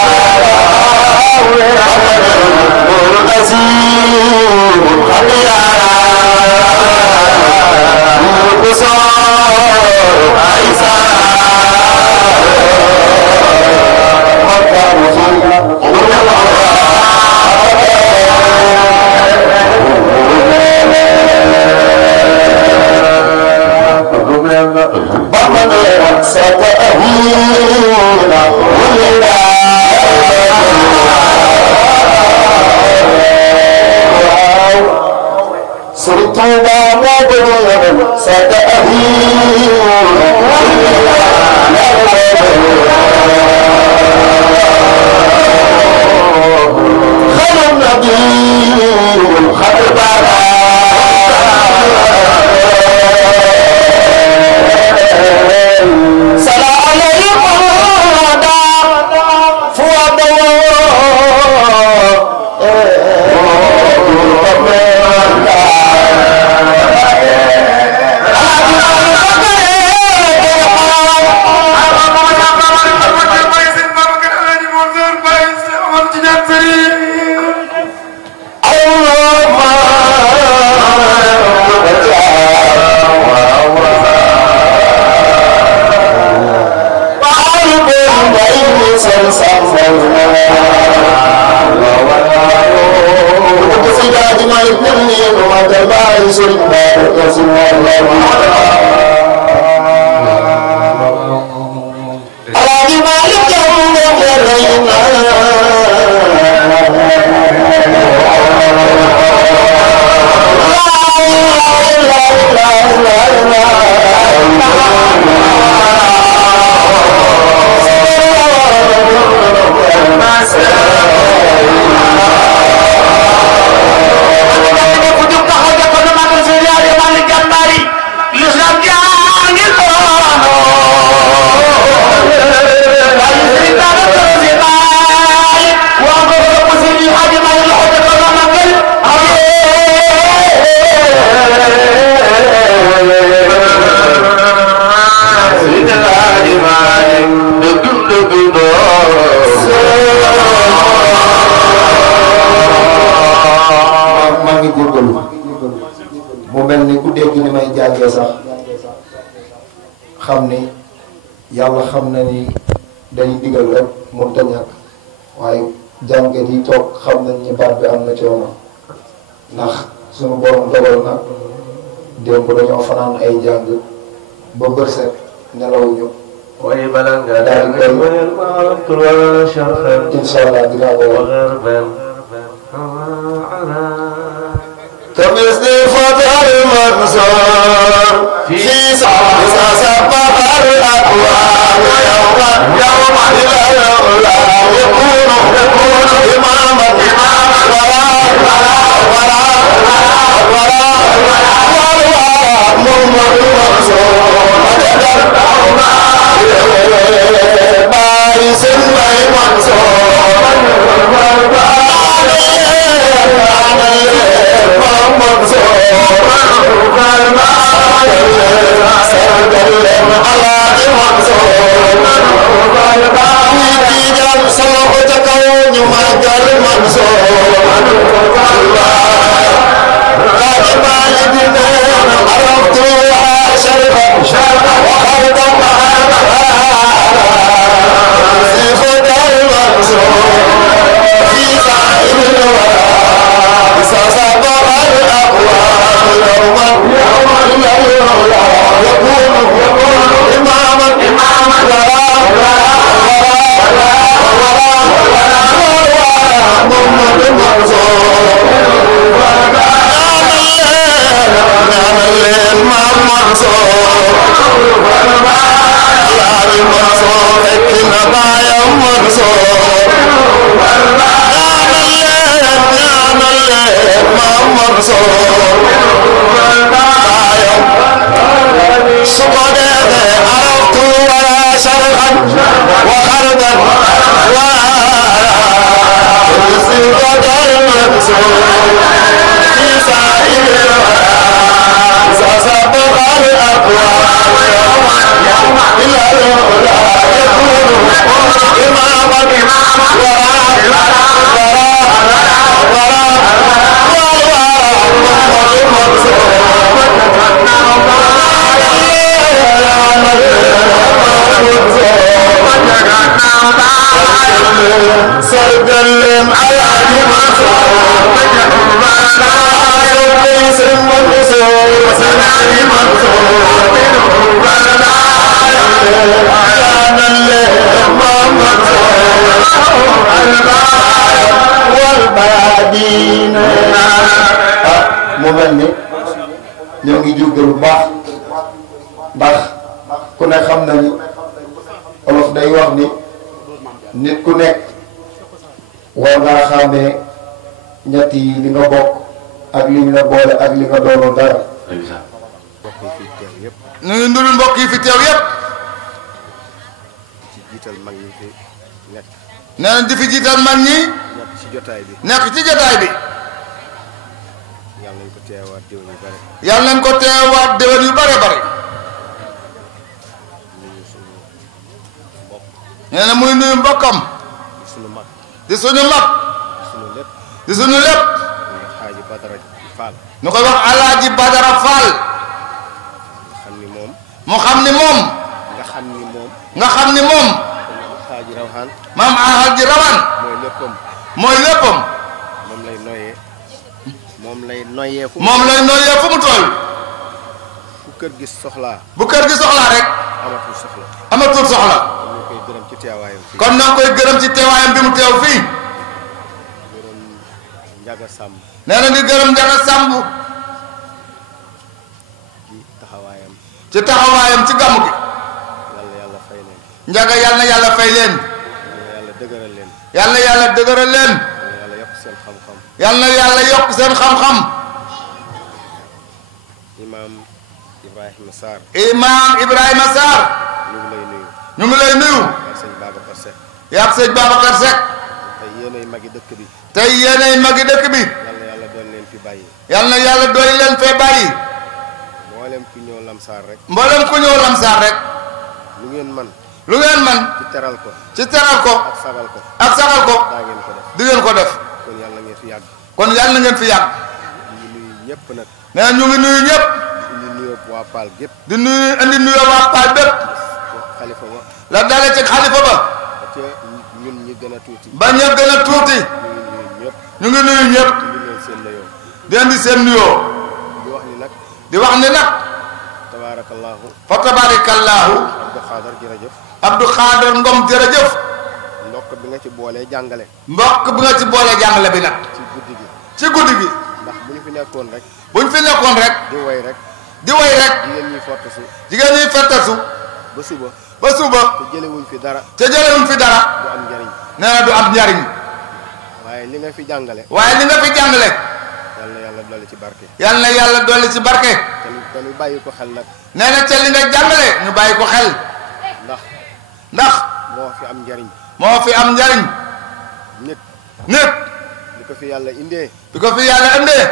yàlla xam na ni day digal rek mënut a ñàkk waaye jàngat yi toog xam nañ ni baat bi am na coono ndax suñu borom dogal na démb dañoo fanaan ay jàng ba bët set nelawuñu. waaye bala nga daal di koy incha allah dinaa ko wax. كمثل فتى المنصور في سبق الأكوان يوم إلى الأولى يكون إماما محمد منصور بارس منصور منصور sargal leen Alaaji Mansour sëñ Mansour Alaaji Mansour ñaanal leen Maam Mansour wal baadina mu mel ni ñoo ngi jóge bu baax ndax ku ne xam na ni Wolof day wax ni nit ku nekk war ngaa xàmmee ñett yi li nga bokk ak li ñu la boole ak li nga doonul dara. ñu ngi nuyu mbokk yi fi teew yépp. ci jiital mag ñi fi nekk. nee na di fi jiital mag ñi. nekk ci jotaay bi. nekk ci jotaay bi. yàlla nañ ko teewaat déwén yu bare. yàlla nañ ko teewaat déwén yu bare bare. nee na muy nuyu mbokkam. di sunu mag. di suñu mag. di sunu lépp. di suñu lépp. Xaaji Badara Fall. ñu koy wax Alaaji Badara Fall. xam ni moom. mu xam ni moom. nga xam ni moom. nga xam ni moom. Xaaji Rawaan. maam Alaaji Rawaan. mooy léppam. mooy léppam. moom lay noyyee. moom lay noyyee fu. moom lay noyyee fu mu toll. fu kër gi soxlaa. bu kër gi soxlaa rek. amatul soxla. amatul soxla. ñu koy gërëm ci teewaayam fii. kon naa koy gërëm ci teewaayam bi mu teew fii. gërëm Njaga Sàmb. nee na di gërëm Njaga Sàmb. ci taxawaayam. ci taxawaayam ci gàmm gi. yàlla yàlla fay leen. Njaga yàlla na yàlla fay leen. yàlla dëgëral leen. yàlla yàlla dëgëral leen. yàlla yokk seen xam-xam. yàlla na yàlla yokk seen xam-xam. imaam Ibrahima Sarr. imaam Ibrahima Sarr. ñu ngi lay nuyu. ñu ngi lay nuyu. ak sëñ Babacar Seck. yaa sëñ Babacar Seck. tey yéenay magi dëkk bi. tey yéenay magi dëkk bi. yàlla yàlla doon leen fi bàyyi. yàlla na yàlla doy leen fee bàyyi. mboolem ku ñëw lamsaar rek. mboolem ku ñëw lamsaar rek. lu ngeen man. lu ngeen man. ci teral ko. ci teral ko. ak sagal ko. ak sagal ko. daa ngeen ko def. di ngeen ko def. kon yàlla ngeen fi yàgg. kon yàlla na ngeen fi yàgg. ñu ngi nuyu ñëpp nag. nee na ñu ngi nuyu ñëpp. indi nuyoo waa Paal gépp. di nuyu indi nuyoo waa Paal bépp. xalifa ba. la dalee ci xalifa ba. ba ca ñun ñi gën a tuuti. ba ñëpp gën a tuuti. ñu ngi nuyu ñëpp. ñu ngi nuyu ñëpp. indi leen seen nuyoo. di indi seen nuyoo. di wax ni nag. di wax ni nag. tabaarakallaahu. fa tabaarakallaahu. Abdou Xaadar jërëjëf. Abdou Xaadar Ngom jërëjëf. ndokk bi nga ci boolee jàngale. mbokk bi nga ci boole jàngale bi nag. ci guddi gi. ci guddi gi. ndax bu ñu fi nekkoon rek. buñ fi nekkoon rek. di woy rek. di woy rek. jigéen ñi fottasu. jigéen ñi fettasu. ba suba. ba suba. te jëlewuñ fi dara. te jëlewuñ fi dara. du am njariñ. nee na du am njariñ. waaye li nga fi jàngale. waaye li nga fi jàngale. yal na yàlla dolli ci barke. yal na yàlla dolli ci barke. te ñu bàyyi ko xel nag. nee na ca li nga jàngale ñu bàyyi ko xel. ndax. moo fi am njariñ. moo fi am njariñ. nit. nit. li ko fi yàlla indee. li ko fi yàlla indee.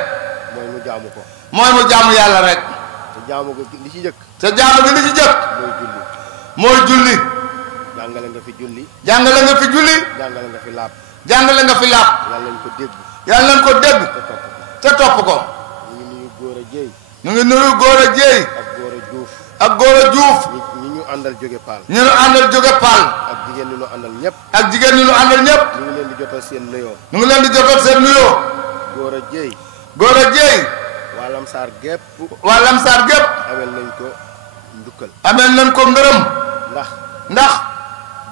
mooy mu jaamu ko. mooy mu jaamu yàlla rek. te jaamu ko li ci jëkk. te jaamu gi li ci jëkk. mooy julli. mooy julli. jàngale nga fi julli. jàngale nga fi julli. jàngale nga fi laab. jàngale nga fi laab. yàlla nañ ko dégg. yàlla nañ ko dégg. te topp ko. ñu ngi nuyu góor a jéey. ñu ngi nuyu góor a jéey. ak góor a juuf. ak góor a juuf. ñi ñu àndal jóge paal. ñu nu àndal jóge paal. ak jigéen ñi ñu àndal ñëpp. ak jigéen ñi nu àndal ñëpp. ñu ngi leen di jotal seen nuyoo. ñu ngi leen di jotal seen nuyoo. góor a jéey. góor a jéey. waa Lamsaar gépp. waa Lamsaar gépp. amel nañ ko njukkal. amel nañ ko ngërëm. ndax.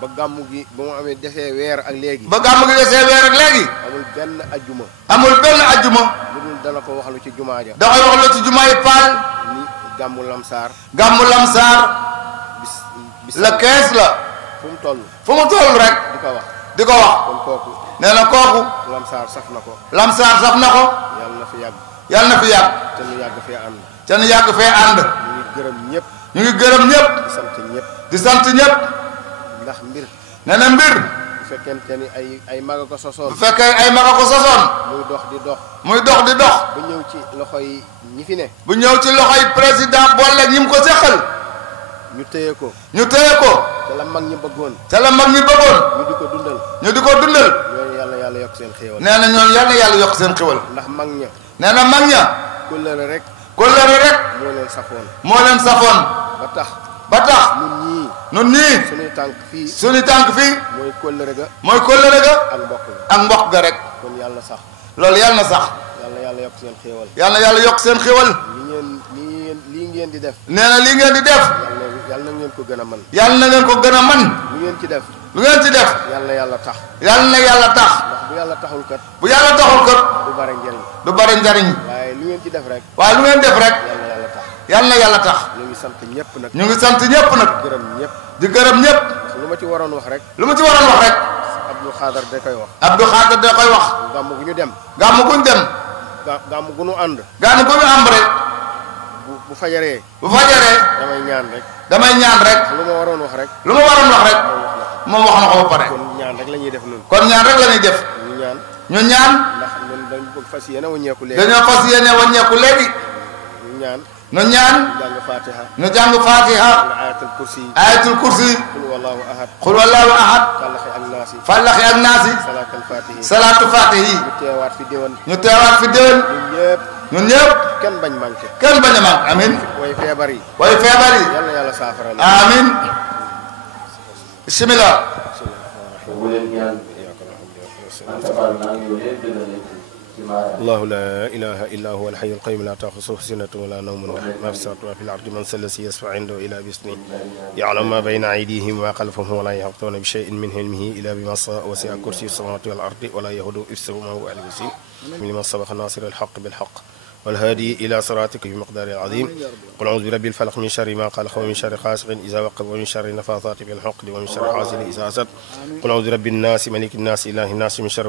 ba gàmmu gi ba mu amee defee weer ak léegi. ba gàmmu gi desee weer ak léegi. amul benn ajjuma. amul benn ajjuma. lu dul dana ko waxlu ci jumaa ja. da koy waxlu ci jumaa yi paal. ni gàmmu Lamsaar. gàmmu Lamsaar. bis le 15 la. fu mu toll. fu mu toll rek. di ko wax. di ko wax. kon kooku. nee na kooku. Lamsaar saf na ko. Lamsaar saf na ko. yàlla na fi yàgg. yàlla na fi yàgg. te nu yàgg fee ànd. te nu yàgg fee ànd. ñu ngi gërëm ñëpp. ñu ngi gërëm ñëpp. di sant ñëpp. di sant ñëpp. ndax mbir. nee na mbir. bu fekkente ni ay maga ko sosoon. bu fekkee ay maga ko sosoon. muy dox di dox. muy dox di dox. ba ñëw ci loxo yi ñi fi ne. bu ñëw ci loxoy président boole ñi mu ko seqal. ñu téye ko. ñu téye ko. te la mag ñi bëggoon. te la mag ñi bëggoon. ñu di ko dundal. ñu di ko dundal. ñooñu yàlla yokk seen xéewal. nee na ñooñu yàlla yokk seen xéewal. ndax mag ña. nee na mag ña. kóllëre rek. kóllëre rek. moo leen safoon. moo leen safoon. ba tax. ba tax. ñun ñii. nun nii suñu tànk fii mooy kóllëre ga ak mbokk ga rek kon yàlla na sax loolu yàlla na sax yàlla yokk seen xéewal yàlla yokk seen xéewal lii ngeen di def nee na lii ngeen di def yàlla na ngeen ko gën a man yàlla na ngeen ko gën a man lu ngeen ci def yàlla na yàlla tax ndax bu yàlla taxul kat du bare njariñ waaye lu ngeen ci def rek yàlla na yàlla tax ñu ngi sant ñëpp nag gërëm ñëpp di gërëm ñëpp lu ma ci waroon wax rek Abdou Khadar da koy wax gàmmu gu ñu dem gàmmu gu ñu ànd rek bu fajaree damay ñaan rek lu ma waroon wax rek moom wax na ko ba pare kon ñaan rek la ñuy def nun kon ñaan rek la ñuy def ñu ñaan ndax ñun dañ bëgg fas yéene wàññeeku léegi ñu ñaan ñu jàng fatiha ayatul kursi qul wallahu ahad fallaxi ak naasi salaatu fatihi ñu teewaat fi déwén ñun ñëpp kenn bañ a manqué amin way feebar yi yal na yàlla saafara amin bismillah الله لا إله إلا هو الحي القيوم لا تأخذه سنة ولا نوم له ما في السماوات وما في الأرض من ذا الذي يشفع عنده إلا بإذنه يعلم ما بين أيديهم وما خلفهم ولا يحيطون بشيء من علمه إلا بما شاء وسع كرسيه السماوات والأرض ولا يؤوده حفظهما وهو العلي العظيم لمن سبق ناصر الحق بالحق والهادي إلى صراطك بمقدار العظيم قل أعوذ برب الفلق من شر ما خلق ومن شر غاسق إذا وقب ومن شر النفاثات بالعقد ومن شر حاسد إذا حسد قل أعوذ برب الناس ملك الناس إله الناس من شر